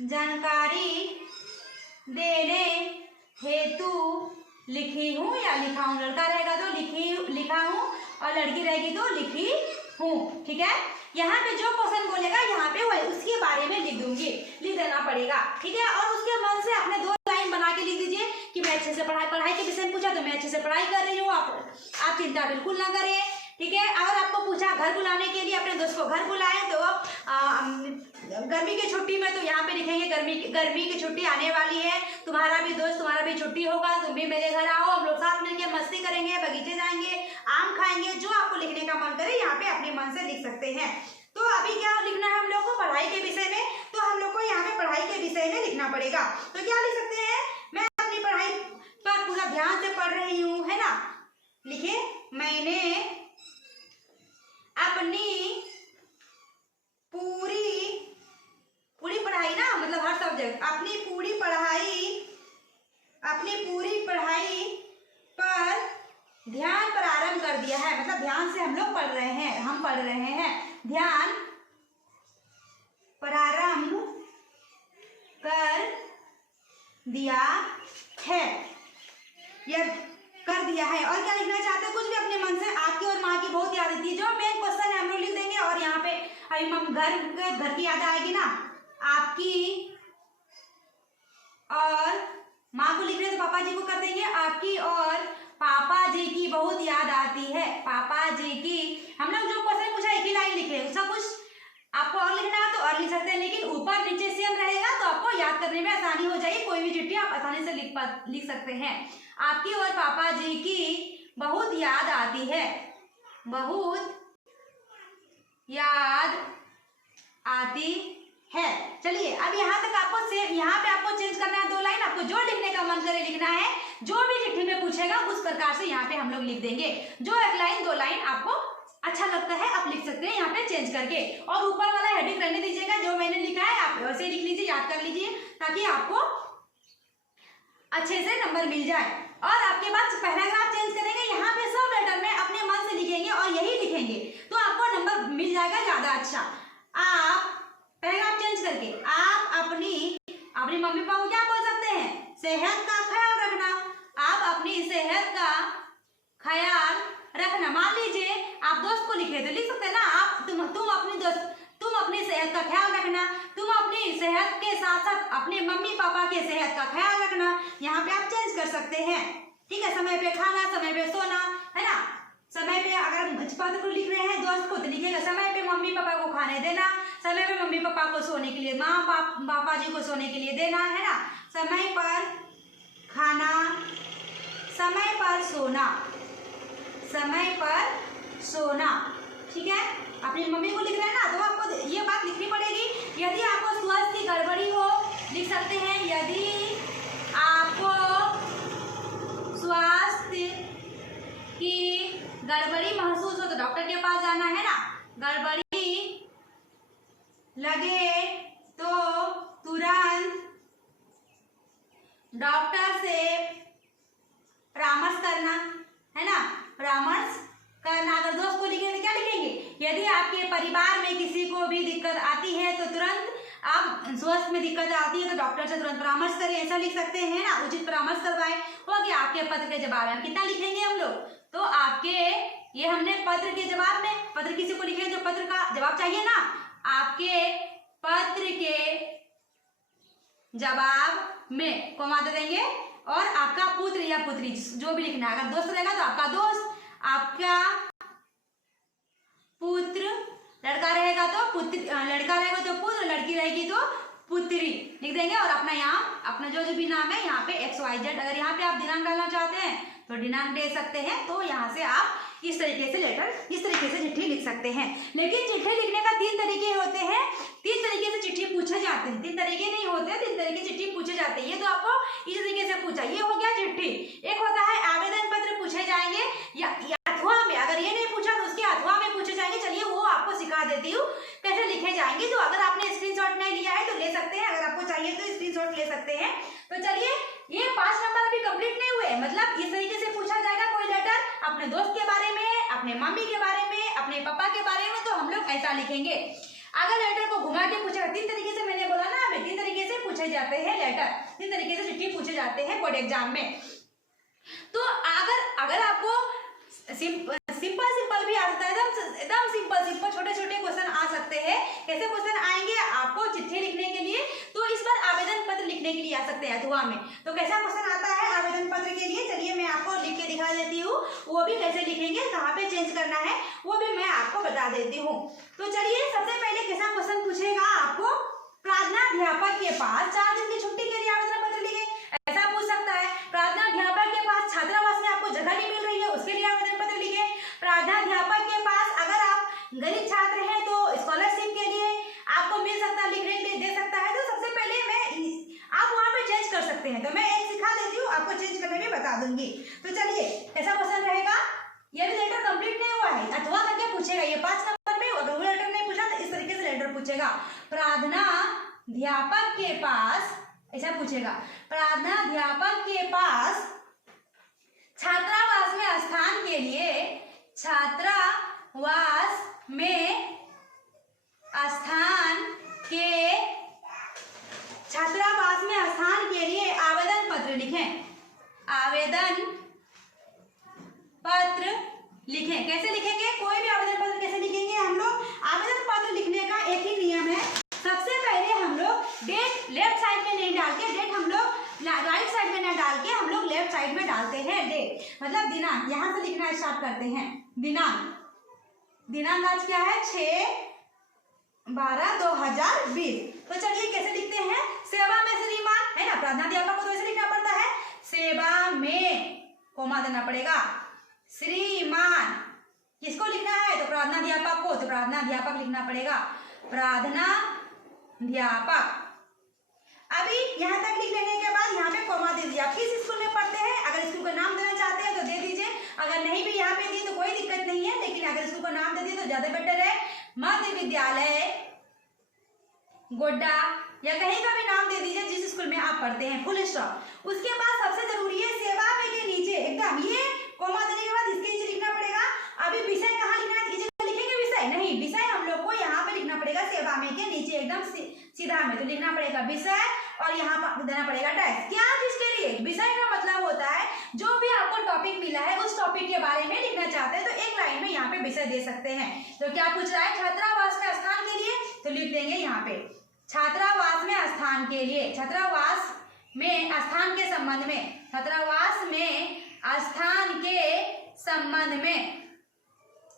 जानकारी देने हेतु लिखी हूँ या लिखा हूँ। लड़का रहेगा तो लिखा हूँ और लड़की रहेगी तो लिखी हूँ। ठीक है, यहाँ पे जो क्वेश्चन बोलेगा यहाँ पे वही उसके बारे में लिख देना पड़ेगा। ठीक है, और उसके मन से अपने 2 लाइन बना के लिख दीजिए कि मैं अच्छे से पढ़ाई के विषय में पूछा तो मैं अच्छे से पढ़ाई कर रही हूँ, आप चिंता बिल्कुल ना करें। ठीक है, अगर आपको पूछा घर बुलाने के लिए, अपने दोस्त को घर बुलाएं, तो गर्मी की छुट्टी में तो यहाँ पे लिखेंगे गर्मी की छुट्टी आने वाली है, तुम्हारा भी छुट्टी होगा, तुम भी मेरे घर आओ, हम लोग साथ मिलके मस्ती करेंगे, बगीचे जाएंगे, आम खाएंगे। जो आपको लिखने का मन करे यहाँ पे अपने मन से लिख सकते हैं। तो अभी क्या लिखना है हम लोग को पढ़ाई के विषय में, तो हम लोग को यहाँ पे पढ़ाई के विषय में लिखना पड़ेगा। तो क्या लिख सकते हैं, मैं अपनी पढ़ाई पर पूरा ध्यान से पढ़ रही हूँ, है ना। लिखिए मैंने अपनी पूरी पढ़ाई ना, मतलब हर सब्जेक्ट, अपनी पूरी पढ़ाई पर ध्यान प्रारंभ कर दिया है। मतलब ध्यान से हम लोग पढ़ रहे हैं, ध्यान प्रारंभ कर दिया है, यह कर दिया है। और क्या लिखना चाहते हैं, कुछ भी अपने मन से, आपकी और माँ की बहुत याद आती है, जो मेन क्वेश्चन है हम लोग लिख देंगे। और यहाँ पे अभी घर की याद आएगी ना, आपकी और माँ को लिख रहे तो पापा जी को कर देंगे, आपकी और पापा जी की बहुत याद आती है, पापा जी की। हम लोग जो क्वेश्चन पूछा एक ही लाइन लिखे, उसका कुछ आपको और लिखना है तो और लिख सकते हैं, लेकिन ऊपर नीचे सेम रहेगा तो आपको याद करने में आसानी हो जाएगी। कोई भी चिट्ठी आप आसानी से लिख सकते हैं। आपकी और पापा जी की बहुत याद आती है, बहुत याद आती है। चलिए अब यहाँ तक आपको यहाँ पे आपको चेंज करना है 2 लाइन। आपको जो लिखने का मन करे लिखना है, जो भी चिट्ठी में पूछेगा उस प्रकार से यहाँ पे हम लोग लिख देंगे। जो 1 लाइन 2 लाइन आपको अच्छा लगता है आप लिख सकते हैं यहाँ पे चेंज करके। और ऊपर वाला हेडिंग रहने दीजिएगा, जो मैंने लिखा है आप वैसे ही लिख लीजिए, याद कर लीजिए, ताकि आपको अच्छे से नंबर मिल जाए। और आपके बाद पैराग्राफ चेंज करेंगे, यहाँ पे सब लेटर में अपने मन से लिखेंगे और यही लिखेंगे तो आपको नंबर मिल जाएगा ज्यादा अच्छा। आप पैराग्राफ चेंज करके आप अपनी मम्मी पापा को क्या बोल सकते हैं, सेहत का ख्याल रखना। आप अपनी सेहत का ख्याल रखना। मान लीजिए आप दोस्त को लिखे तो लिख सकते हैं ना, तुम अपनी सेहत का ख्याल रखना, तुम अपनी सेहत के साथ साथ अपने मम्मी पापा के सेहत का ख्याल रखना। यहाँ पे आप चेंज कर सकते हैं। ठीक है, समय पे खाना, समय पे सोना, है ना। समय पे अगर पत्र को लिख रहे हैं दोस्त को तो लिखिएगा समय पे मम्मी पापा को खाने देना, समय पे मम्मी पापा को सोने के लिए, माँ पापा जी को सोने के लिए देना, है ना। समय पर खाना, समय पर सोना, समय पर सोना। ठीक है, अपनी मम्मी को लिख रहे हैं ना, तो आपको ये बात लिखनी पड़ेगी। यदि आपको स्वास्थ्य की गड़बड़ी हो लिख सकते हैं, यदि आपको स्वास्थ्य की गड़बड़ी महसूस हो तो डॉक्टर के पास जाना, है ना। गड़बड़ी लगे तो तुरंत डॉक्टर से परामर्श करना, है ना, परामर्श करना। अगर दोस्त को लिखेंगे तो क्या लिखेंगे, यदि आपके परिवार में किसी को भी दिक्कत आती है तो तुरंत आप स्वास्थ्य में दिक्कत आती है तो डॉक्टर से तुरंत परामर्श करें, ऐसा लिख सकते हैं ना। उचित परामर्श करवाए। हो गया आपके पत्र के जवाब में। कितना लिखेंगे हम लोग, तो आपके ये हमने पत्र के जवाब में, पत्र किसी को लिखे तो पत्र का जवाब चाहिए ना, आपके पत्र के जवाब में कॉमा दे देंगे। और आपका पुत्र या पुत्री जो भी लिखना है, अगर दोस्त रहेगा तो आपका दोस्त, आपका पुत्र, लड़का रहेगा तो पुत्र, लड़का रहेगा तो पुत्र, लड़की रहेगी तो पुत्री लिख देंगे। और अपना यहाँ अपना जो भी नाम है यहाँ पे XYZ, अगर यहाँ पे आप दिनांक डालना चाहते हैं तो दिनांक दे सकते हैं। तो यहाँ से आप इस तरीके से चिट्ठी लिख सकते हैं। लेकिन चिट्ठी लिखने का 3 तरीके होते हैं। तरीके नहीं होते, 3 तरीके चिट्ठी पूछे जाते हैं। ये तो आपको इस तरीके से पूछा, ये हो गया चिट्ठी। एक होता है आवेदन पत्र पूछे जाएंगे या अथवा में, अगर ये नहीं पूछा तो उसके अथवा में पूछे जाएंगे। चलिए वो आपको सिखा देती हूँ कैसे लिखे जाएंगे। तो अगर आपने स्क्रीनशॉट नहीं लिया है तो ले सकते हैं, अगर आपको चाहिए तो स्क्रीनशॉट ले सकते हैं। तो चलिए ये 5 नंबर अभी कंप्लीट नहीं हुए, मतलब इस तरीके से पूछा जाएगा कोई लेटर अपने दोस्त के बारे में, अपने मम्मी के बारे में, अपने पापा के बारे में, तो हम लोग ऐसा लिखेंगे। अगर लेटर को घुमा के पूछेगा, 3 तरीके से मैंने बोला ना, अभी 3 तरीके से पूछे जाते हैं लेटर, 3 तरीके से चिट्ठी पूछे जाते हैं बोर्ड एग्जाम में। तो अगर आपको सिंपल भी आ सकता है, एकदम सिंपल छोटे छोटे क्वेश्चन आ सकते हैं। कैसे क्वेश्चन आएंगे आपको चिट्ठी लिखने के लिए? तो इस बार आवेदन पत्र लिखने के लिए आ सकते हैं अथवा में। तो कैसा क्वेश्चन आता है आवेदन पत्र के लिए? चलिए मैं आपको लिख के दिखा देती हूँ, वो भी कैसे लिखेंगे, कहाँ पे चेंज करना है वो भी मैं आपको बता देती हूँ। तो चलिए सबसे पहले कैसा क्वेश्चन पूछेगा आपको, प्रार्थनाध्यापक के पास 4 दिन की छुट्टी के लिए आवेदन पत्र लिखे। ऐसा पूछ सकता है। प्रार्थनाध्यापक के पास छात्रावास में आपको जगह नहीं मिल रही है, उसके लिए आवेदन पत्र लिखे। प्रार्थनाध्यापक के पास अगर आप गरीब छात्र हैं तो स्कॉलरशिप के लिए आपको मिल सकता है, लिखने के लिए दे सकता है। तो सबसे पहले आप वहाँ पे चेंज कर सकते हैं, तो मैं एक सिखा देती हूँ, आपको चेंज करने में बता दूंगी। तो चलिए कैसा क्वेश्चन रहेगा, ये भी लेटर कंप्लीट नहीं हुआ है, अथवा करके पूछेगा। ये 5 नंबर में अगर वो लेटर नहीं पूछा तो इस तरीके से लेटर पूछेगा। प्रार्थनाध्यापक के पास ऐसा पूछेगा, प्रार्थनाध्यापक के पास छात्रावास में स्थान के लिए, छात्रावास में स्थान के लिए आवेदन पत्र लिखें। आवेदन पत्र लिखें। कैसे लिखेंगे? कोई भी आवेदन पत्र कैसे लिखेंगे हम लोग? आवेदन पत्र लिखने का एक ही नियम है, सबसे पहले हम लोग डेट लेफ्ट साइड में नहीं डाल के, डेट हम लोग राइट साइड में न डाल के हम लोग लेफ्ट साइड में डालते हैं। डेट मतलब दिनांक, यहाँ से लिखना स्टार्ट करते हैं। दिनांक आज क्या है? 6/12/2020। तो चलिए कैसे लिखते हैं? सेवा में श्रीमान है ना, प्रार्थनाध्यापक को तो ऐसे लिखना पड़ता है, सेवा में कोमा देना पड़ेगा, श्रीमान किसको लिखना है? तो प्रार्थनाध्यापक को, तो प्रार्थनाध्यापक लिखना पड़ेगा, प्रार्थनाध्यापक। अभी यहाँ तक लिख लेने के बाद यहाँ पे कोमा दे दिया। किस स्कूल में पढ़ते हैं? अगर स्कूल का नाम देना चाहते हैं तो दे दीजिए, अगर नहीं भी यहाँ पे दी तो कोई दिक्कत नहीं है, लेकिन अगर स्कूल का नाम दे दिए तो ज्यादा बेटर है। मध्य विद्यालय गोड्डा या कहीं का भी नाम दे दीजिए जिस स्कूल में आप पढ़ते हैं, फुल स्टॉप। उसके बाद सबसे जरूरी है सेवा में के नीचे एकदम ये कोमा देने के बाद इसके नीचे लिखना पड़ेगा। अभी विषय कहाँ लिखना है? इस जगह लिखेंगे विषय नहीं, विषय हम लोग को यहाँ पे लिखना पड़ेगा सेवा में के नीचे एकदम सीधा में, तो लिखना पड़ेगा विषय और यहाँ पर देना पड़ेगा डैश। क्या? किसके लिए? विषय का मतलब होता है जो भी आपको टॉपिक मिला है उस टॉपिक के बारे में लिखना चाहते हैं तो एक लाइन में यहाँ पे विषय दे सकते हैं। तो क्या पूछ रहा है? छात्रावास में स्थान के लिए, तो लिख देंगे यहाँ पे छात्रावास में स्थान के लिए, छात्रावास में स्थान के संबंध में, छात्रावास में स्थान के संबंध में,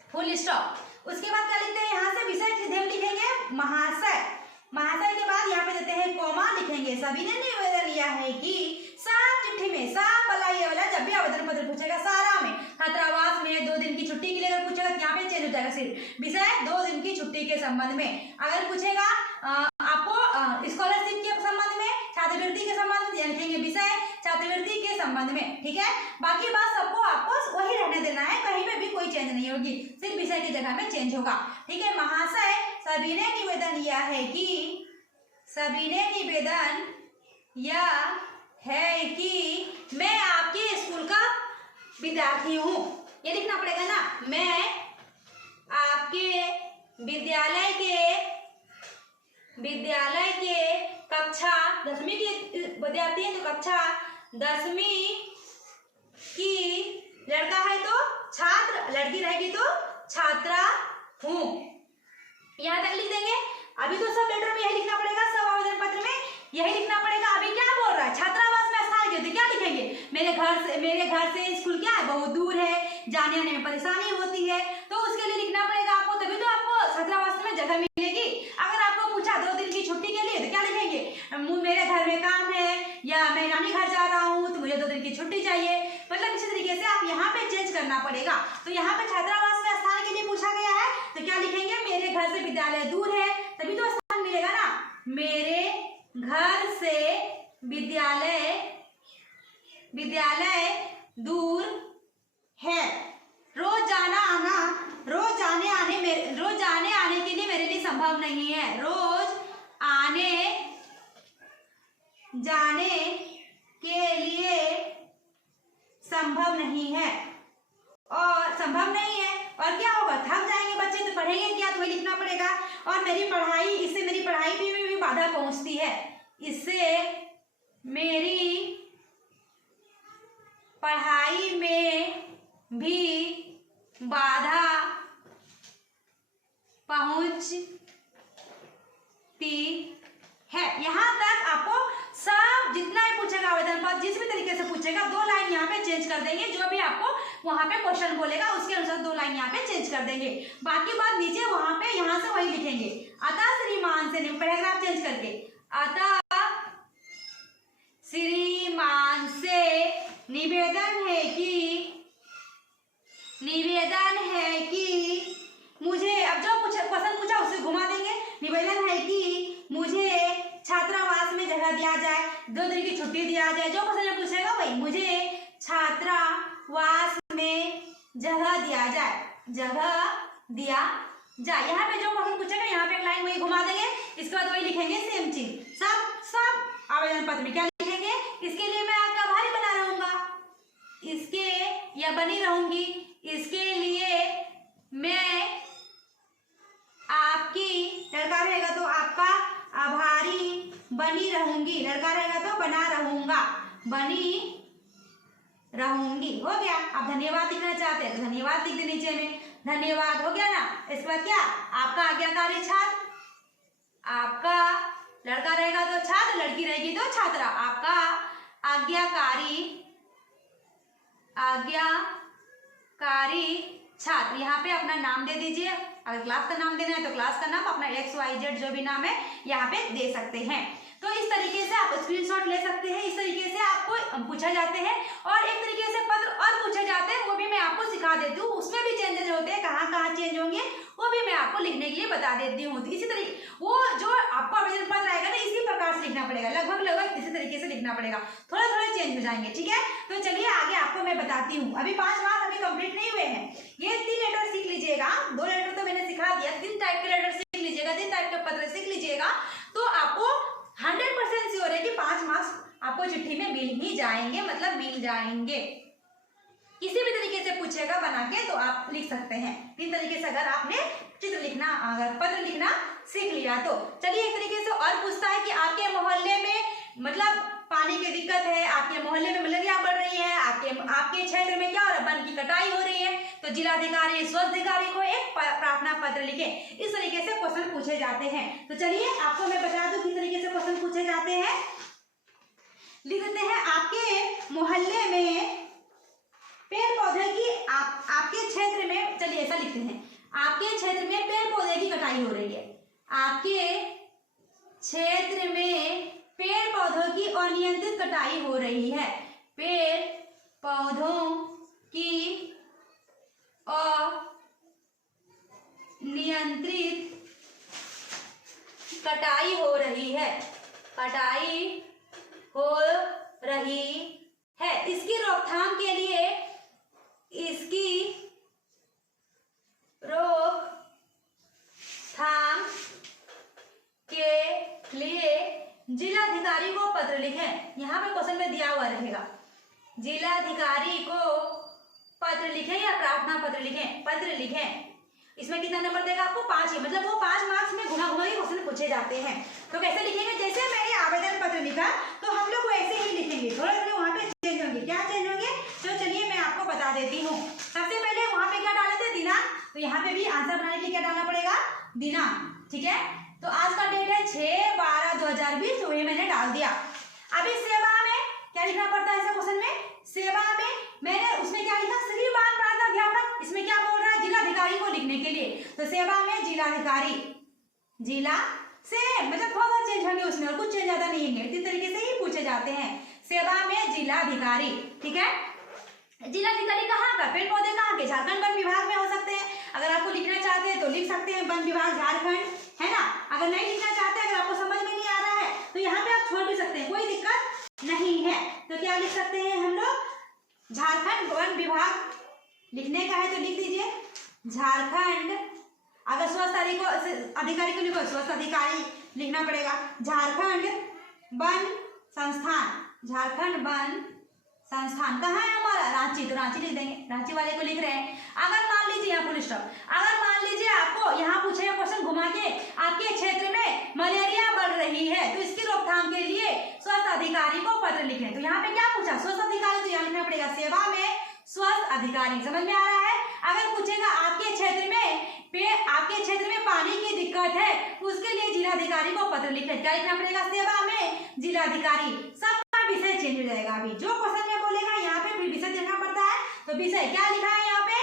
फुल स्टॉप। उसके बाद क्या लिखते हैं? यहाँ से विषय सीधे लिखेंगे महाशय, महाशय के बाद यहाँ पे देते हैं कोमा, लिखेंगे सभी ने निवेदन लिया है कि साफ चिट्ठी में, साफ वाला ये वाला जब भी आवेदन पत्र पूछेगा सारा में, छात्रावास में 2 दिन की छुट्टी के लिए अगर पूछेगा तो यहाँ पे चेंज हो जाएगा, सिर्फ विषय 2 दिन की छुट्टी के संबंध में। अगर पूछेगा आपको स्कॉलरशिप के संबंध में, छात्रवृत्ति के संबंध में, लिखेंगे विषय छात्रवृत्ति के संबंध में, ठीक है। बाकी बात सबको आपको वही रहने देना है, कहीं पे भी कोई चेंज नहीं होगी, सिर्फ विषय की जगह में चेंज होगा, ठीक है। महाशय सभी ने निवेदन लिया है कि, सभी ने निवेदन या है कि मैं आपके स्कूल का विद्यार्थी हूँ, ये लिखना पड़ेगा ना, मैं आपके विद्यालय के कक्षा 10वीं की विद्यार्थी है तो कक्षा 10वीं की, लड़का है तो छात्र, लड़की रहेगी तो छात्रा हूँ, यहाँ तक लिख देंगे। अभी तो सब लेटर में यही लिखना पड़ेगा, सब आवेदन पत्र में यही लिखना पड़ेगा। अभी क्या बोल रहा है? छात्रावास में स्थान के, तो क्या लिखेंगे? मेरे घर से स्कूल क्या है, बहुत दूर है, जाने आने में परेशानी होती है, तो उसके लिए लिखना पड़ेगा आपको, तभी तो आपको छात्रावास में जगह मिलेगी। अगर आपको पूछा 2 दिन की छुट्टी के लिए तो क्या लिखेंगे? मेरे घर में काम है या मैं नानी घर जा रहा हूँ तो मुझे 2 दिन की छुट्टी चाहिए, मतलब इसी तरीके से आप यहाँ पे चेंज करना पड़ेगा। तो यहाँ पे छात्रावास में स्थान के लिए पूछा गया है तो क्या लिखेंगे? मेरे घर से विद्यालय दूर है, तभी तो स्थान मिलेगा ना, मेरे विद्यालय दूर है। रोज जाने आने के लिए मेरे लिए संभव नहीं है। रोज आने जाने के लिए संभव नहीं है। और संभव नहीं है और क्या होगा, थक जाएंगे बच्चे तो पढ़ेंगे क्या, तुम्हें लिखना पड़ेगा। और इससे मेरी पढ़ाई भी बाधा पहुंचती है। इससे मेरी पढ़ाई में भी बाधा पहुंचती है। यहाँ तक आपको सब जितना भी पूछेगा आवेदन पत्र जिस भी तरीके से पूछेगा 2 लाइन यहाँ पे चेंज कर देंगे। जो भी आपको वहां पे क्वेश्चन बोलेगा उसके अनुसार 2 लाइन यहाँ पे चेंज कर देंगे। बाकी बात नीचे वहां पे यहाँ से वही लिखेंगे। अतः श्रीमान से पैराग्राफ चेंज करके, अतः श्रीमान से निवेदन है कि मुझे, अब जो क्वेश्चन पूछा उसे घुमा देंगे। निवेदन है कि मुझे छात्रावास में जगह दिया जाए, 2 दिन की छुट्टी दिया जाए। जो क्वेश्चन पूछेगा वही, मुझे छात्रावास में जगह दिया जाए। यहाँ पे जो क्वेश्चन पूछेगा यहाँ पे एक लाइन वही घुमा देंगे। इसके बाद वही लिखेंगे सेम चीज सब आवेदन पत्र में। क्या लिखेंगे, इसके लिए मैं आपका आभारी बनी रहूंगी। इसके लिए मैं आपकी, लड़का रहेगा तो आपका आभारी बनी रहूंगी, लड़का रहेगा तो बना रहूंगा, बनी रहूंगी। हो गया। आप धन्यवाद लिखना चाहते हैं तो धन्यवाद लिख दे नीचे में, धन्यवाद हो गया ना। इसके बाद क्या, आपका आज्ञाकारी छात्र, आपका लड़का रहेगा तो छात्र, लड़की रहेगी तो छात्रा, आपका आज्ञाकारी छात्र। यहाँ पे अपना नाम दे दीजिए। अगर क्लास का नाम देना है तो क्लास का नाम, अपना XYZ जो भी नाम है यहाँ पे दे सकते हैं। तो इस तरीके से आप स्क्रीनशॉट ले सकते हैं। इस तरीके से आपको पूछा जाते हैं और एक तरीके से पत्र और पूछे जाते हैं, वो भी मैं आपको सिखा देती हूँ। उसमें भी चेंजेस होते हैं, कहाँ चेंज होंगे वो भी मैं आपको लिखने के लिए बता देती हूँ। तो इसी तरीके वो जो आपको आवेदन पत्र आएगा ना, इसी प्रकार से लिखना पड़ेगा, लगभग इसी तरीके से लिखना पड़ेगा। थोड़ा चेंज हो जाएंगे, ठीक है। तो चलिए आगे आपको मैं बताती हूँ। अभी 5 मार्क्स अभी कंप्लीट नहीं हुए हैं। ये 3 लेटर सीख लीजिएगा, 2 लेटर तो मैंने सिखा दिया, 3 टाइप के लेटर सीख लीजिएगा, 3 टाइप के पत्र सीख लीजिएगा, तो आपको 100% श्योर है कि 5 मार्क्स आपको चिट्ठी में मिल ही जाएंगे, मतलब मिल जाएंगे। किसी भी तरीके से पूछेगा बना के तो आप लिख सकते हैं। 3 तरीके से अगर आपने चित्र लिखना, अगर पत्र लिखना सीख लिया तो। चलिए एक तरीके से और पूछता है कि आपके मोहल्ले में मतलब पानी की दिक्कत है, आपके मोहल्ले में मलेरिया बढ़ रही है, आपके क्षेत्र में क्या हो रहा है, वन की कटाई हो रही है, तो जिलाधिकारी स्वास्थ्याधिकारी को एक प्रार्थना पत्र लिखे। इस तरीके से क्वेश्चन पूछे जाते हैं। तो चलिए आपको मैं बता दूं किस तरीके से क्वेश्चन पूछे जाते हैं। लिख देते हैं, आपके मोहल्ले में पेड़ पौधे की आपके क्षेत्र में, चलिए ऐसा लिखते हैं, आपके क्षेत्र में पेड़ पौधे की कटाई हो रही है। आपके क्षेत्र में पेड़ पौधों की अनियंत्रित कटाई हो रही है। पेड़ पौधों की अनियंत्रित कटाई हो रही है। इसकी रोकथाम के लिए जिलाधिकारी को पत्र लिखें। यहाँ पे क्वेश्चन में दिया हुआ रहेगा, जिलाधिकारी को पत्र लिखें या प्रार्थना पत्र लिखें। इसमें कितना नंबर देगा आपको? 5 ही, मतलब वो 5 मार्क्स में घुमा के क्वेश्चन पूछे जाते हैं। तो कैसे लिखेंगे? जैसे मैंने आवेदन पत्र लिखा तो हम लोग वैसे ही लिखेंगे, थोड़े वहाँ पे चेंज होंगे। क्या चेंज होंगे? तो चलिए मैं आपको बता देती हूँ। सबसे पहले वहाँ पे क्या डाले थे? दिनांक। तो यहाँ पे भी आंसर बनाने के लिए क्या डालना पड़ेगा? दिनांक, ठीक है। तो आज का डेट है 6/12/2020, तो ये मैंने डाल दिया। अभी सेवा में क्या लिखना पड़ता है ऐसे क्वेश्चन में? सेवा में मैंने उसमें क्या लिखा? श्रीमान प्राध्यापक। इसमें क्या बोल रहा है? जिलाधिकारी को लिखने के लिए। तो सेवा में जिलाधिकारी, जिला से मतलब थोड़ा चेंज होंगे उसमें, और कुछ चेंज ज्यादा नहीं होंगे। इस तरीके से ही पूछे जाते हैं। सेवा में जिलाधिकारी, ठीक है। जिलाधिकारी कहाँ का? पेड़ पौधे कहाँ के? झारखंड वन विभाग में हो सकते हैं। अगर आपको लिखना चाहते हैं तो लिख सकते हैं वन विभाग झारखंड, है ना। अगर नहीं लिखना चाहते, अगर आपको समझ में नहीं आ रहा है तो यहाँ पे आप छोड़ भी सकते हैं, कोई दिक्कत नहीं है। तो क्या लिख सकते हैं हम लोग, झारखंड वन विभाग लिखने का है तो लिख दीजिए झारखंड। अगर स्वास्थ्य अधिकारी को लिखो स्वास्थ्य अधिकारी लिखना पड़ेगा। झारखंड वन संस्थान, झारखंड वन संस्थान कहाँ है हमारा, रांची, तो रांची लिख देंगे, रांची वाले को लिख रहे हैं। अगर मान लीजिए यहाँ फुल स्टॉप, अगर मान लीजिए आपको यहाँ पूछेगा क्वेश्चन घुमा के, आपके क्षेत्र में मलेरिया बढ़ रही है तो इसकी रोकथाम के लिए स्वास्थ्य अधिकारी को पत्र लिखें। तो यहाँ पे क्या पूछा, स्वास्थ्य अधिकारी, तो यहाँ लिखना पड़ेगा सेवा में स्वास्थ्य अधिकारी। समझ में आ रहा है। अगर पूछेगा आपके क्षेत्र में पानी की दिक्कत है उसके लिए जिलाधिकारी को पत्र लिखें, क्या लिखना पड़ेगा, सेवा में जिलाधिकारी। सबका विषय चेंज हो जाएगा। अभी जो क्वेश्चन में बोलेगा यहाँ पे फिर विषय देना पड़ता है, तो विषय क्या लिखा है यहाँ पे,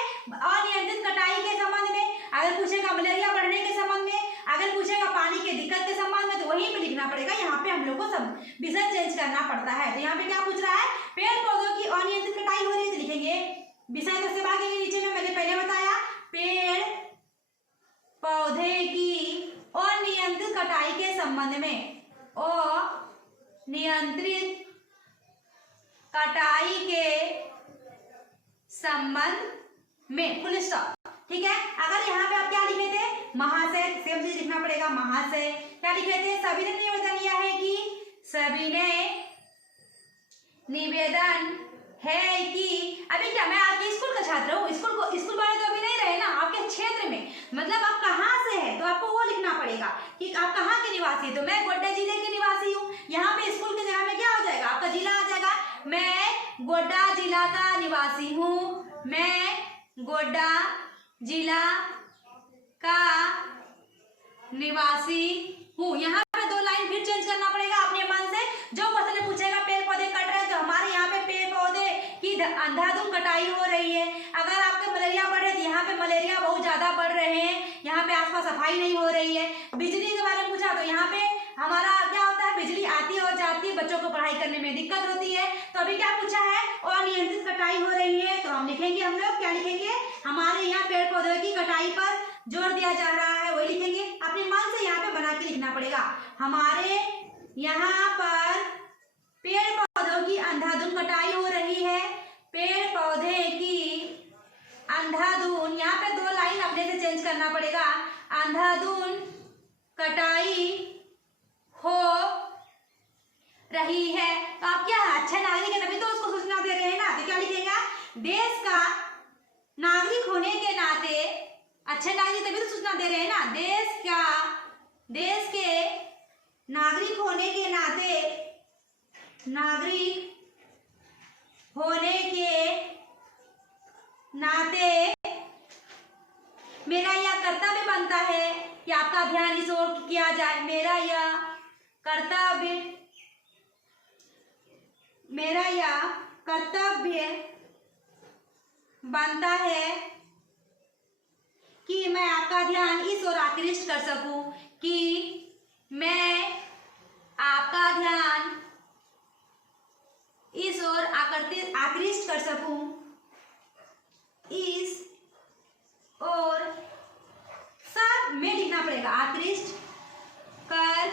अनियंत्रित कटाई के संबंध में। अगर पूछेगा मलेरिया बढ़ने के संबंध में, अगर पूछेगा पानी की दिक्कत के संबंध में, तो वहीं पे लिखना पड़ेगा। यहाँ पे हम लोग को सब विषय चेंज करना पड़ता है। तो यहाँ पे क्या पूछ रहा है, पेड़ पौधों की अनियंत्रित कटाई हो रही है तो लिखेंगे विषय तो सेवा के नीचे में मैंने पहले बताया, पेड़ पौधे की अनियंत्रित कटाई के संबंध में, अनियंत्रित कटाई के संबंध में, फुल स्टॉप। ठीक है। अगर यहाँ पे आप क्या लिखे थे, महाशय, सेम चीज लिखना पड़ेगा, महाशय। क्या लिखे थे, सभी ने निवेदन किया है कि, सभी ने निवेदन है कि, अभी क्या मैं आपके स्कूल का छात्र हूँ, स्कूल वाले तो अभी नहीं रहे ना, आपके क्षेत्र में, मतलब आप कहाँ से है तो आपको वो लिखना पड़ेगा कि आप कहाँ के निवासी है। तो मैं गोड्डा जिले के निवासी हूँ। यहाँ पे स्कूल के जगह में क्या हो जाएगा, आपका जिला आ जाएगा। मैं गोड्डा जिला का निवासी हूँ, मैं गोड्डा जिला का निवासी हूँ। यहाँ पे 2 लाइन फिर चेंज करना पड़ेगा अपने मन से। जो क्वेश्चन पूछेगा पेड़ पौधे कट रहे हैं तो हमारे यहाँ पे पेड़ पौधे की अंधाधुंध कटाई हो रही है। अगर आपके मलेरिया बढ़ रहे तो यहाँ पे मलेरिया बहुत ज्यादा बढ़ रहे हैं, यहाँ पे आसपास सफाई नहीं हो रही है। बिजली के बारे में पूछा तो यहाँ पे हमारा क्या होता है, बिजली आती है और जाती है, बच्चों को पढ़ाई करने में दिक्कत होती है। तो अभी क्या पूछा है, अनियंत्रित कटाई हो रही है, तो हम लिखेंगे, हम लोग क्या लिखेंगे, हमारे यहाँ पेड़ पौधों की कटाई पर जोर दिया जा रहा है, वही लिखेंगे। अपने मन से यहाँ पे बना के लिखना पड़ेगा, हमारे यहाँ पर पेड़ पौधों की अंधाधुंध कटाई हो रही है, पेड़ पौधे की अंधाधुंध, यहाँ पे 2 लाइन अपने से चेंज करना पड़ेगा, अंधाधुंध कटाई हो रही है। तो आप क्या अच्छे नागरिक है तभी तो उसको सूचना दे रहे हैं ना, तो क्या लिखेगा, देश का नागरिक होने के नाते, अच्छे नागरिक तभी तो सूचना दे रहे हैं ना, देश के नागरिक होने के नाते, नागरिक होने के नाते मेरा यह कर्तव्य बनता है कि आपका ध्यान इस ओर किया जाए। मेरा यह कर्तव्य बनता है कि मैं आपका ध्यान इस ओर आकृष्ट कर सकूं, कि मैं आपका ध्यान इस ओर आकृष्ट कर सकूं, इस और सब में लिखना पड़ेगा, आकृष्ट कर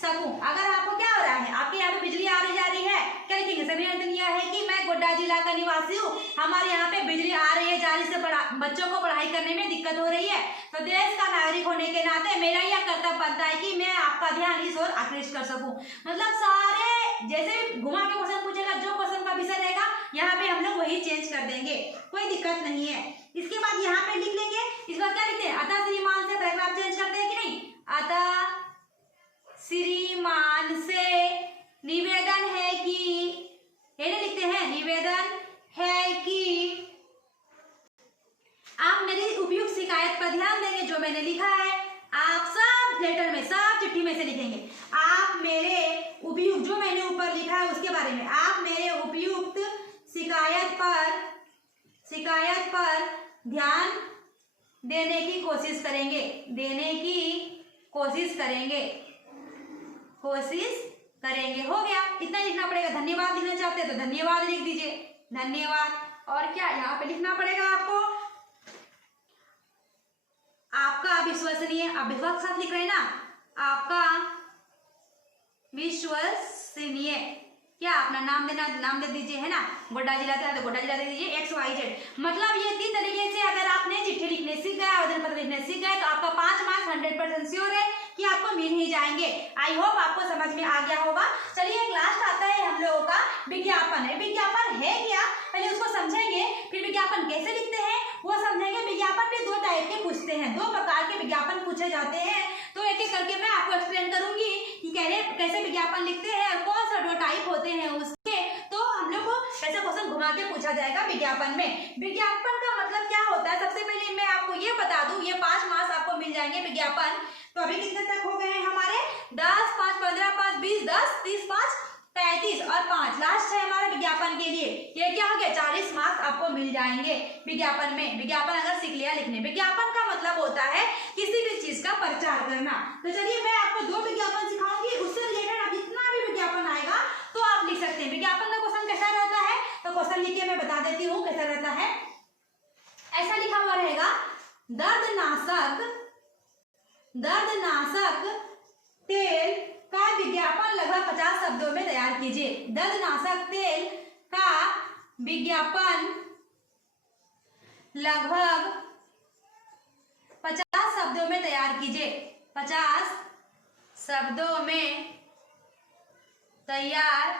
सकूं। अगर आपको क्या हो रहा है, आपके यहाँ पे बिजली आ रही जा रही है, क्या लिखेंगे, सभी ने यह है कि मैं गोड्डा जिला का निवासी हूँ, हमारे यहाँ पे बिजली आ रही है जा रही से बच्चों को पढ़ाई करने में दिक्कत हो रही है, तो देश का नागरिक होने के नाते मेरा यह कर्तव्य बनता है कि मैं आपका ध्यान इस ओर आकृष्ट कर सकूं। मतलब सारे जैसे घुमा के क्वेश्चन पूछेगा, जो क्वेश्चन का विषय रहेगा यहाँ पे हम लोग वही चेंज कर देंगे, कोई दिक्कत नहीं है। इसके बाद यहाँ पे लिख लेंगे, इस बार क्या लिखते हैं, अतः श्रीमान से पैराग्राफ चेंज करते हैं कि नहीं, अतः श्रीमान से निवेदन है कि, ये लिखते हैं, निवेदन है कि आप मेरी उपयुक्त शिकायत पर ध्यान देंगे। जो मैंने लिखा है आप सब लेटर में, सब चिट्ठी में से लिखेंगे, आप मेरे उपयुक्त, जो मैंने ऊपर लिखा है उसके बारे में, आप मेरे उपयुक्त शिकायत पर ध्यान देने की कोशिश करेंगे, हो गया, इतना लिखना पड़ेगा। धन्यवाद लिखना चाहते हैं तो धन्यवाद लिख दीजिए, धन्यवाद। और क्या यहाँ पे लिखना पड़ेगा आपको, आपका विश्वसनीय, आप विश्वास के साथ लिख रहे हैं ना, आपका विश्वसनीय क्या अपना नाम देना, नाम दे दीजिए, है ना। गोड्डा जिला देना तो गोड्डा जिला दे दीजिए, XYZ। मतलब ये 3 तरीके से अगर आपने चिट्ठी लिखने सीख गए, आवेदन पत्र लिखने सीख गए, तो आपका 5 मार्क्स 100% श्योर है कि आपको मिल ही जाएंगे। आई होप आपको समझ में आ गया होगा। चलिए एक लास्ट आता है हम लोगों का विज्ञापन है। विज्ञापन है क्या, पहले उसको समझेंगे, फिर विज्ञापन कैसे लिखते हैं वो समझेंगे। विज्ञापन में 2 टाइप के पूछते हैं, 2 प्रकार के विज्ञापन पूछे जाते हैं। तो एक एक करके मैं आपको एक्सप्लेन करूंगी कि कैसे विज्ञापन लिखते हैं और कौन सा 2 टाइप होते हैं उसके। तो हम लोग को कैसे क्वेश्चन घुमा के पूछा जाएगा विज्ञापन में। विज्ञापन का मतलब क्या होता है, सबसे पहले मैं आपको ये बता दूं, ये 5 मार्क्स आपको मिल जाएंगे विज्ञापन। तो अभी कितने तक हो गए हैं हमारे, 10, 5, 15, 5, 20, 10, 30, 5, 35 और 5 लास्ट है हमारे विज्ञापन के लिए। ये क्या हो गया, 40 मार्क्स आपको मिल जाएंगे विज्ञापन में। विज्ञापन अगर सीख लिया लिखने, विज्ञापन का मतलब होता है किसी भी चीज का प्रचार करना। तो चलिए मैं आपको 2 विज्ञापन सिखाऊंगी, उससे रिलेटेड अब जितना भी विज्ञापन आएगा तो आप लिख सकते हैं। विज्ञापन का क्वेश्चन कैसा रहता है, तो क्वेश्चन लिख के मैं बता देती हूँ कैसा रहता है। ऐसा लिखा हुआ रहेगा, दर्दनाशक तेल का विज्ञापन लगभग 50 शब्दों में तैयार कीजिए। दर्दनाशक तेल का विज्ञापन लगभग 50 शब्दों में तैयार कीजिए। 50 शब्दों में तैयार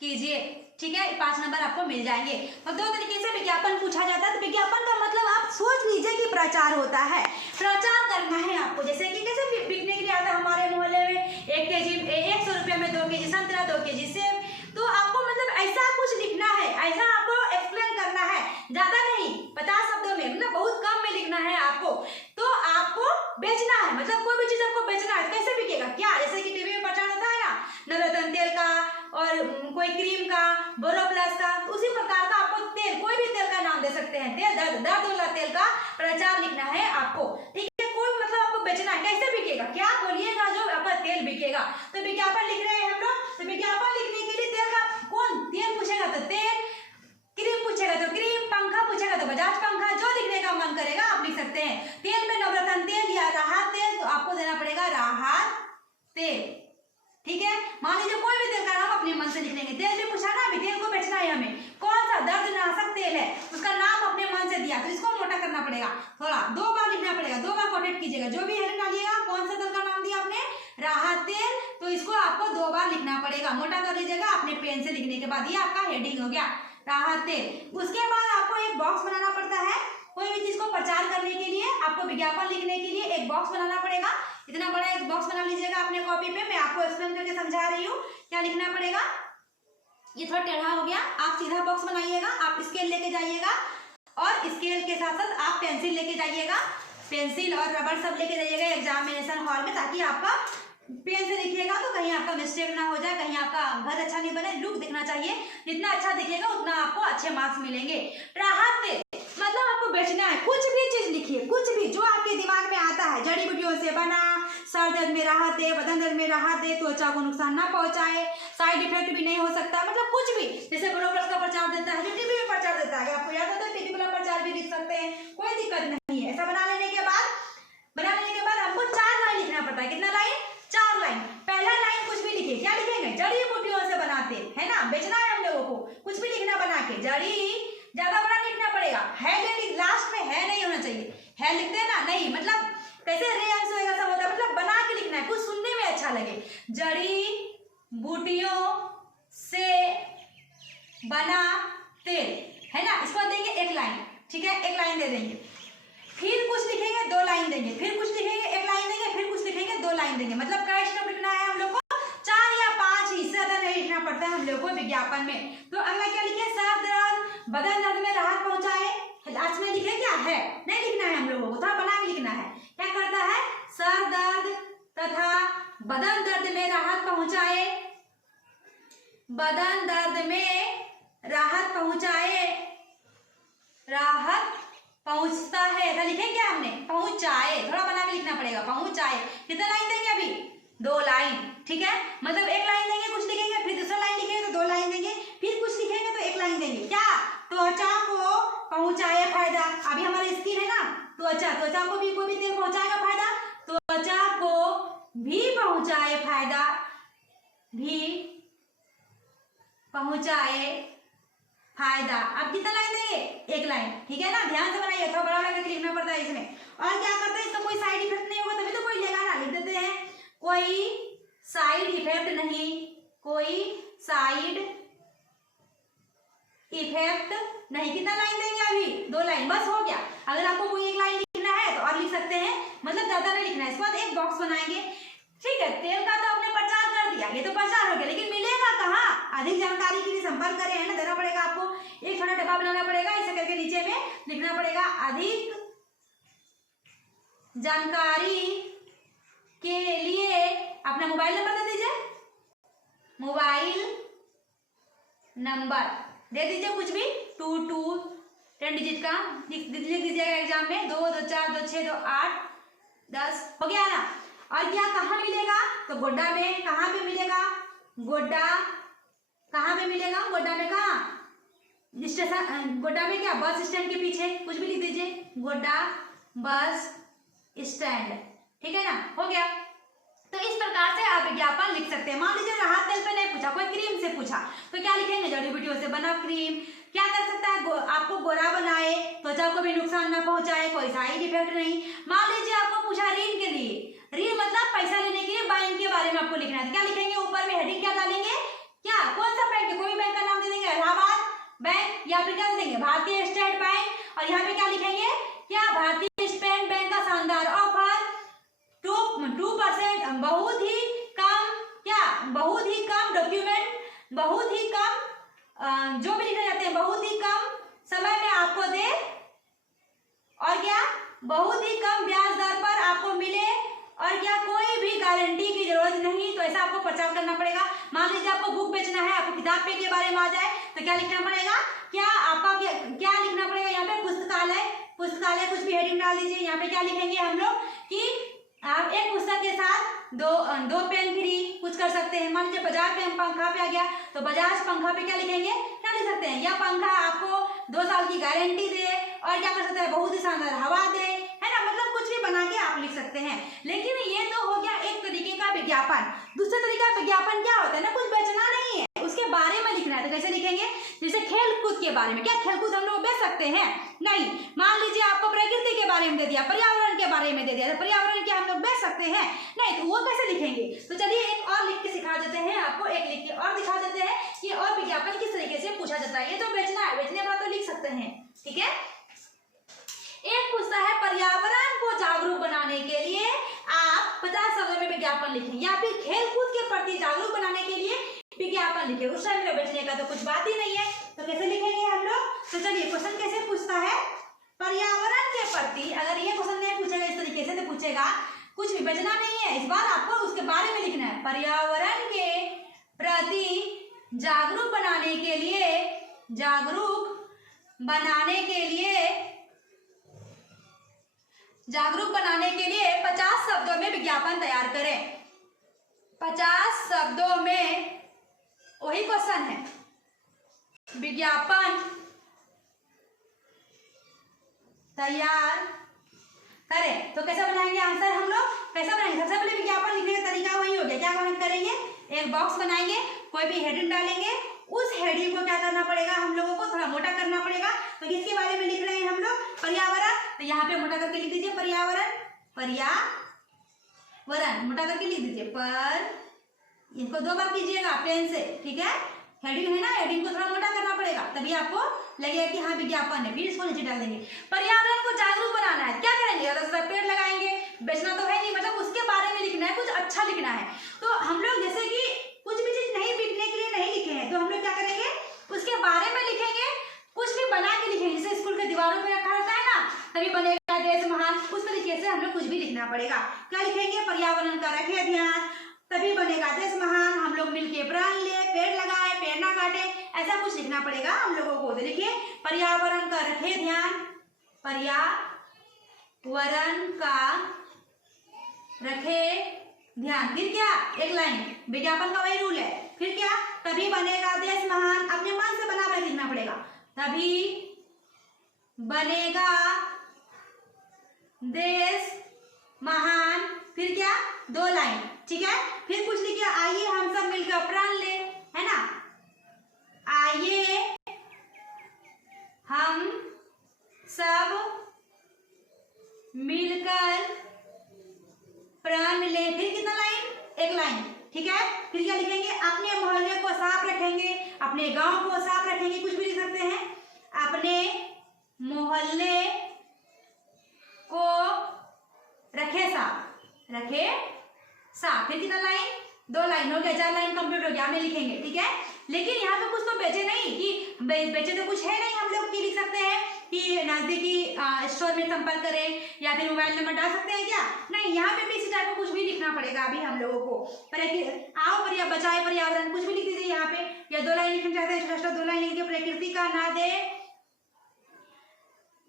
कीजिए, ठीक है। 5 नंबर आपको मिल जाएंगे। अब 2 तरीके से विज्ञापन पूछा जाता है। तो विज्ञापन का मतलब आप सोच लीजिए कि प्रचार होता है, प्रचार करना है आपको। जैसे कि कैसे बिकने के लिए आता है हमारे मोहल्ले में 1 केजी 100 रुपये में 2 केजी संतरा, 2 केजी सेब। तो आपको मतलब ऐसा कुछ लिखना है, ऐसा आपको एक्सप्लेन करना है, ज्यादा नहीं, 50 शब्दों में, मतलब बहुत कम में लिखना है आपको। तो आपको बेचना है, मतलब कोई भी चीज आपको बेचना है। कैसे बिकेगा, क्या जैसे कि टीवी में प्रचार होता है ना, नवरत्न तेल का और कोई क्रीम का, बोरोप्लस का, उसी प्रकार का आपको तेल, कोई भी तेल का नाम दे सकते हैं। तेल दर्द वाला तेल का प्रचार लिखना है आपको, ठीक है। कोई मतलब आपको बेचना है, कैसे बिकेगा, क्या बोलिएगा जो आपका तेल बिकेगा। तो विज्ञापन लिख रहे हैं हम लोग। तो विज्ञापन लिखने के लिए तेल का कौन तेल पूछेगा तो तेल, क्रीम पूछेगा तो क्रीम, पंखा पूछेगा तो बजाज पंखा, जो लिखने का मन करेगा आप लिख सकते हैं। तेल में नवरत्न तेल या राहत तेल, तो आपको देना पड़ेगा राहत तेल, ठीक है। मान लीजिए कोई भी तेल का नाम अपने मन से लिख लेंगे। तेल भी पूछा ना, अभी तेल को बेचना है हमें, कौन सा दर्दनाशक तेल है, उसका नाम अपने मन से दिया, तो इसको मोटा करना पड़ेगा थोड़ा, 2 बार लिखना पड़ेगा, 2 बार कोटेट कीजिएगा। जो भी हेडिंग डालिएगा, कौन सा तेल का नाम दिया आपने, राहत तेल, तो इसको आपको 2 बार लिखना पड़ेगा। मोटा कर लीजिएगा अपने पेन से लिखने के बाद, ये आपका हेडिंग हो गया राहत तेल। उसके बाद आपको एक बॉक्स बनाना पड़ता है, कोई भी चीज को प्रचार करने के लिए आपको विज्ञापन लिखने के लिए एक बॉक्स बनाना पड़ेगा। इतना बड़ा एक बॉक्स बना लीजिएगा अपने कॉपी पे, मैं आपको एक्सप्लेन करके समझा रही हूँ क्या लिखना पड़ेगा। ये थोड़ा टेढ़ा हो गया, आप सीधा बॉक्स बनाइएगा, आप स्केल लेके जाइएगा और स्केल के साथ साथ आप पेंसिल लेके जाइएगा, पेंसिल और रबर सब लेके जाइएगा एग्जामिनेशन हॉल में, ताकि आपका पेन से लिखिएगा तो कहीं आपका मिस्टेक ना हो जाए, कहीं आपका घर अच्छा नहीं बने, लुक दिखना चाहिए। जितना अच्छा दिखेगा उतना आपको अच्छे मार्क्स मिलेंगे। राहत तेल मतलब आपको बेचना है, कुछ भी चीज लिखिए, कुछ भी जो आपके दिमाग में आता है, जड़ी बूटियों से बना, सर दर्द में राहत दे, बदन दर्द में राहत दे, त्वचा को नुकसान ना पहुंचाए, साइड इफेक्ट भी नहीं हो सकता, मतलब कुछ भी। जैसे बोरोप्लस का प्रचार देता है, जो टीवी में प्रचार देता है, अगर आपको याद होता है टीवी वाला प्रचार भी लिख सकते हैं, कोई दिक्कत नहीं है। ऐसा बना लेने के बाद हमको 4 लाइन लिखना पड़ता है। कितना लाइन, 4 लाइन। पहला लाइन कुछ भी लिखिए, क्या लिखेंगे, जड़ी बूटियों से बनाते है ना, बेचना है हम लोगों को, कुछ भी लिखना बना के, जड़ी ज्यादा बड़ा लिखना पड़ेगा, है नहीं, लास्ट में है नहीं होना चाहिए, है लिखते हैं ना, नहीं मतलब कैसे रे अंश होएगा सब होता है, मतलब बना के लिखना है, कुछ सुनने में अच्छा लगे। जड़ी बूटियों से बना तेल, है ना, इसको देंगे 1 लाइन, ठीक है, 1 लाइन दे देंगे। फिर कुछ लिखेंगे 2 लाइन देंगे, फिर कुछ लिखेंगे 1 लाइन देंगे, फिर कुछ लिखेंगे 2 लाइन देंगे। मतलब क्या स्टेप लिखना है हम लोग को, 4 या 5 ही, ज्यादा नहीं लिखना पड़ता है हम लोग को विज्ञापन में। तो अगला क्या लिखे, सर दर्द बदन दर्द में राहत पहुंचाए, लास्ट में लिखे क्या है, नहीं लिखना है हम लोगों को, थोड़ा बना के लिखना है। क्या करता है, सर दर्द तथा बदन दर्द में राहत पहुंचाए, बदन दर्द में राहत पहुंचाए, राहत पहुंचता है, ऐसा लिखे क्या हमने, पहुंचाए, थोड़ा बना के लिखना पड़ेगा, पहुंचाए। कितना लाइन देंगे अभी, 2 लाइन, ठीक है। मतलब 1 लाइन देंगे, कुछ लिखेंगे, फिर दूसरा लाइन लिखेंगे तो 2 लाइन देंगे, फिर कुछ लिखेंगे तो 1 लाइन देंगे। क्या, त्वचा को पहुंचाए फायदा, अभी हमारा स्किन है ना, त्वचा को भी कोई भी तेल पहुंचाएगा फायदा, त्वचा को भी पहुंचाए फायदा, भी पहुंचाए फायदा। अब कितना लाइन देंगे? एक लाइन, ठीक है ना, ध्यान से बनाइए, थोड़ा बड़ा बड़ा करके लिखना पड़ता है इसमें। और क्या करते हैं, इसका कोई साइड इफेक्ट नहीं होगा तभी तो कोई लेगा ना, लिख देते हैं कोई साइड इफेक्ट नहीं, कोई साइड इफेक्ट नहीं। कितना लाइन देंगे? अभी 2 लाइन, बस हो गया। अगर आपको कोई एक लाइन लिखना है तो और लिख सकते हैं, मतलब ज्यादा नहीं लिखना है। इसके बाद एक बॉक्स बनाएंगे, ठीक है। तेल का तो आपने प्रचार कर दिया, ये तो प्रचार हो गया, लेकिन मिलेगा कहाँ? अधिक जानकारी के लिए संपर्क करें, है ना, देना पड़ेगा आपको। एक छोटा डब्बा बनाना पड़ेगा, इसे करके नीचे में लिखना पड़ेगा अधिक जानकारी के लिए अपना मोबाइल नंबर दे दीजिए, मोबाइल नंबर दे दीजिए, कुछ भी 22 10 डिजिट का लिख दीजिएगा एग्जाम में। 2 2 4 2 6 2 8 10 हो गया ना। और क्या कहाँ मिलेगा? तो गोड्डा में। कहाँ पे मिलेगा? गोड्डा। कहाँ पे मिलेगा? गोड्डा में। कहाँ? स्टेशन, गोड्डा में क्या? बस स्टैंड के पीछे, कुछ भी लिख दीजिए, गोड्डा बस स्टैंड, ठीक है ना, हो गया। तो इस प्रकार से आप विज्ञापन लिख सकते हैं। मान लीजिए राहत तेल पे नहीं पूछा, कोई क्रीम से पूछा, तो क्या लिखेंगे? जड़ी बूटियों से बना क्रीम। क्या कर सकता है? आपको गोरा बनाए, त्वचा को भी नुकसान न पहुंचाए, कोई साइड इफेक्ट नहीं। मान लीजिए आपको पूछा ऋण के लिए, ऋण मतलब पैसा लेने के लिए बैंक के बारे में आपको लिखना है, क्या लिखेंगे? ऊपर में हेडिंग क्या डालेंगे? क्या, कौन सा बैंक है? कोई बैंक का नाम दे देंगे, इलाहाबाद बैंक, या फिर क्या देंगे? भारतीय स्टेट बैंक। और यहाँ पे क्या लिखेंगे? क्या? भारतीय स्टेट बैंक का शानदार ऑफर 2%, बहुत ही कम, क्या, बहुत ही कम डॉक्यूमेंट, बहुत ही कम जो भी लिखे जाते हैं, बहुत ही कम समय में आपको दे, और क्या, बहुत ही कम ब्याज दर पर आपको मिले, और क्या, कोई भी गारंटी की जरूरत नहीं। तो ऐसा आपको प्रचार करना पड़ेगा। मान लीजिए आपको बुक बेचना है, आपको किताब पे के बारे में आ जाए, तो क्या लिखना पड़ेगा? क्या आपका क्या लिखना पड़ेगा? यहाँ पे पुस्तकालय, पुस्तकालय कुछ भी हेडिंग डाल दीजिए। यहाँ पे क्या लिखेंगे हम लोग कि आप एक पुस्तक के साथ दो पेन फ्री, कुछ कर सकते हैं। मान लीजिए बजाज पे पंखा पे आ गया, तो बजाज पंखा पे क्या लिखेंगे? क्या लिख सकते हैं? यह पंखा आपको 2 साल की गारंटी दे, और क्या कर सकता है? बहुत ही शानदार हवा दे, है ना, मतलब कुछ भी बना के आप लिख सकते हैं। लेकिन ये तो हो गया एक तरीके का विज्ञापन। दूसरा तरीका विज्ञापन क्या होता है ना, कुछ बेचना नहीं है, उसके बारे में लिखना है। तो कैसे लिखेंगे? जैसे खेल कूद के बारे में। क्या खेल कूद हम लोग बेच सकते हैं? नहीं। मान लीजिए आपको प्रकृति के बारे में दे दिया, पर्यावरण के बारे में दे दिया, तो पर्यावरण क्या हम लोग बेच सकते हैं? नहीं। तो वो कैसे लिखेंगे? तो चलिए एक और लिख के सिखा देते हैं आपको, एक लिख के और दिखा देते हैं कि और विज्ञापन किस तरीके से पूछा जाता है। ये तो बेचना है, बेचने वाला तो लिख सकते हैं, ठीक है। एक पूछता है पर्यावरण को जागरूक बनाने के लिए आप 50 शब्दों में विज्ञापन लिखें, या फिर खेल कूद के प्रति जागरूक बनाने के लिए विज्ञापन लिखे। उस टाइम में बेचने का तो कुछ बात ही नहीं है, तो कैसे लिखेंगे हम लोग? तो चलिए क्वेश्चन कैसे पूछता है, पर्यावरण के प्रति। अगर ये क्वेश्चन नहीं पूछेगा इस तरीके से, तो पूछेगा कुछ भी बेचना नहीं है, इस बार आपको उसके बारे में लिखना है। पर्यावरण के प्रति जागरूक बनाने के लिए, जागरूक बनाने के लिए, जागरूक बनाने के लिए 50 शब्दों में विज्ञापन तैयार करें। 50 शब्दों में, वही क्वेश्चन है, विज्ञापन तैयार करें। तो कैसे बनाएंगे आंसर हम लोग? कैसे बनाएंगे? सबसे पहले विज्ञापन लिखने का तरीका वही हो गया। क्या करेंगे? एक बॉक्स बनाएंगे, कोई भी हेडिंग डालेंगे, उस हेडिंग को क्या करना पड़ेगा? हम लोगों को थोड़ा मोटा करना पड़ेगा। तो किसके बारे में लिख रहे हैं हम लोग? पर्यावरण। तो यहाँ पे मोटा करके लिख दीजिए पर्यावरण, पर्यावरण मोटा करके लिख दीजिए। पर इसको 2 बार कीजिएगा पेन से, ठीक है। हेडिंग है ना, हेडिंग को थोड़ा मोटा करना पड़ेगा, तभी आपको लगेगा कि हाँ विज्ञापन है। फिर इसको नीचे डाल देंगे। पर्यावरण को जागरूक बनाना है, क्या करेंगे? ज्यादा से ज्यादा पेड़ लगाएंगे, बेचना तो है नहीं, मतलब उसके बारे में लिखना है, कुछ अच्छा लिखना है। तो हम लोग जैसे कि कुछ भी चीज नहीं बिकने के लिए नहीं लिखे हैं, तो हम लोग क्या करेंगे? उसके बारे में लिखेंगे, कुछ भी बना के लिखेंगे। जैसे स्कूल के दीवारों पे रखा रहता है ना, तभी बनेगा देश महान, उस तरीके से हम लोग कुछ भी लिखना पड़ेगा। क्या लिखेंगे? पर्यावरण का रखे ध्यान, तभी बनेगा देश महान, हम लोग मिलके प्राण ले, पेड़ लगाए, पेड़ ना काटे, ऐसा कुछ लिखना पड़ेगा हम लोगों को। तो देखिए पर्यावरण का रखे ध्यान, पर्यावरण का रखे ध्यान, फिर क्या? एक लाइन, विज्ञापन का वही रूल है। फिर क्या? तभी बनेगा देश महान, अपने मन से बना कर लिखना पड़ेगा। तभी बनेगा देश महान, फिर क्या? 2 लाइन, ठीक है। फिर कुछ लिखिए, आइए हम सब मिलकर प्रण ले, है ना, आइए हम सब मिलकर प्रण लें। फिर कितना लाइन? एक लाइन, ठीक है। फिर क्या लिखेंगे? अपने मोहल्ले को साफ रखेंगे, अपने गांव को साफ रखेंगे, कुछ भी लिख सकते हैं। अपने मोहल्ले को रखे साफ, रखे साफ। फिर कितना लाइन? 2 लाइन हो गया, 4 लाइन कंप्लीट हो गया, हमें लिखेंगे, ठीक है। लेकिन यहाँ पे कुछ तो बेचे नहीं कि बेचे तो कुछ है नहीं, हम लोग की लिख सकते हैं कि नजदीकी स्टोर में संपर्क करें या फिर मोबाइल नंबर डाल सकते हैं क्या? नहीं, यहाँ पे भी इसी टाइप का कुछ भी लिखना पड़ेगा अभी हम लोगों को। आओ बचाए पर्यावरण, कुछ भी लिख दीजिए यहाँ पे, या 2 लाइन लिखना चाहते हैं, छोटा 2 लाइन लिखिए। प्रकृति का ना दे,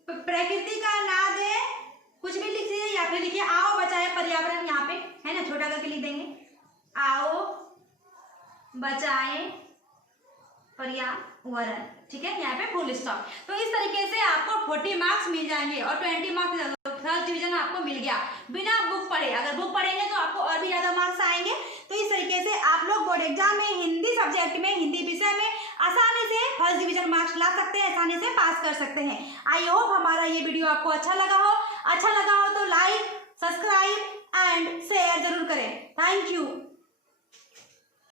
प्रकृति का ना दे, कुछ भी लिख दीजिए, या फिर लिखिए आओ बचाए पर्यावरण, यहाँ पे है ना, छोटा करके लिख देंगे, आओ बचाए पर्यावरण, ठीक है। यहाँ पे फुल स्टॉप। तो इस तरीके से आपको 40 मार्क्स मिल जाएंगे और 20 मार्क्स फर्स्ट डिवीजन आपको मिल गया बिना बुक पढ़े। अगर बुक पढ़ेंगे तो आपको और भी ज्यादा मार्क्स आएंगे। तो इस तरीके से आप लोग बोर्ड एग्जाम में हिंदी सब्जेक्ट में, हिंदी विषय में आसानी से फर्स्ट डिवीजन मार्क्स ला सकते हैं, आसानी से पास कर सकते हैं। आई होप हमारा ये वीडियो आपको अच्छा लगा हो तो लाइक, सब्सक्राइब एंड शेयर जरूर करें। Thank you.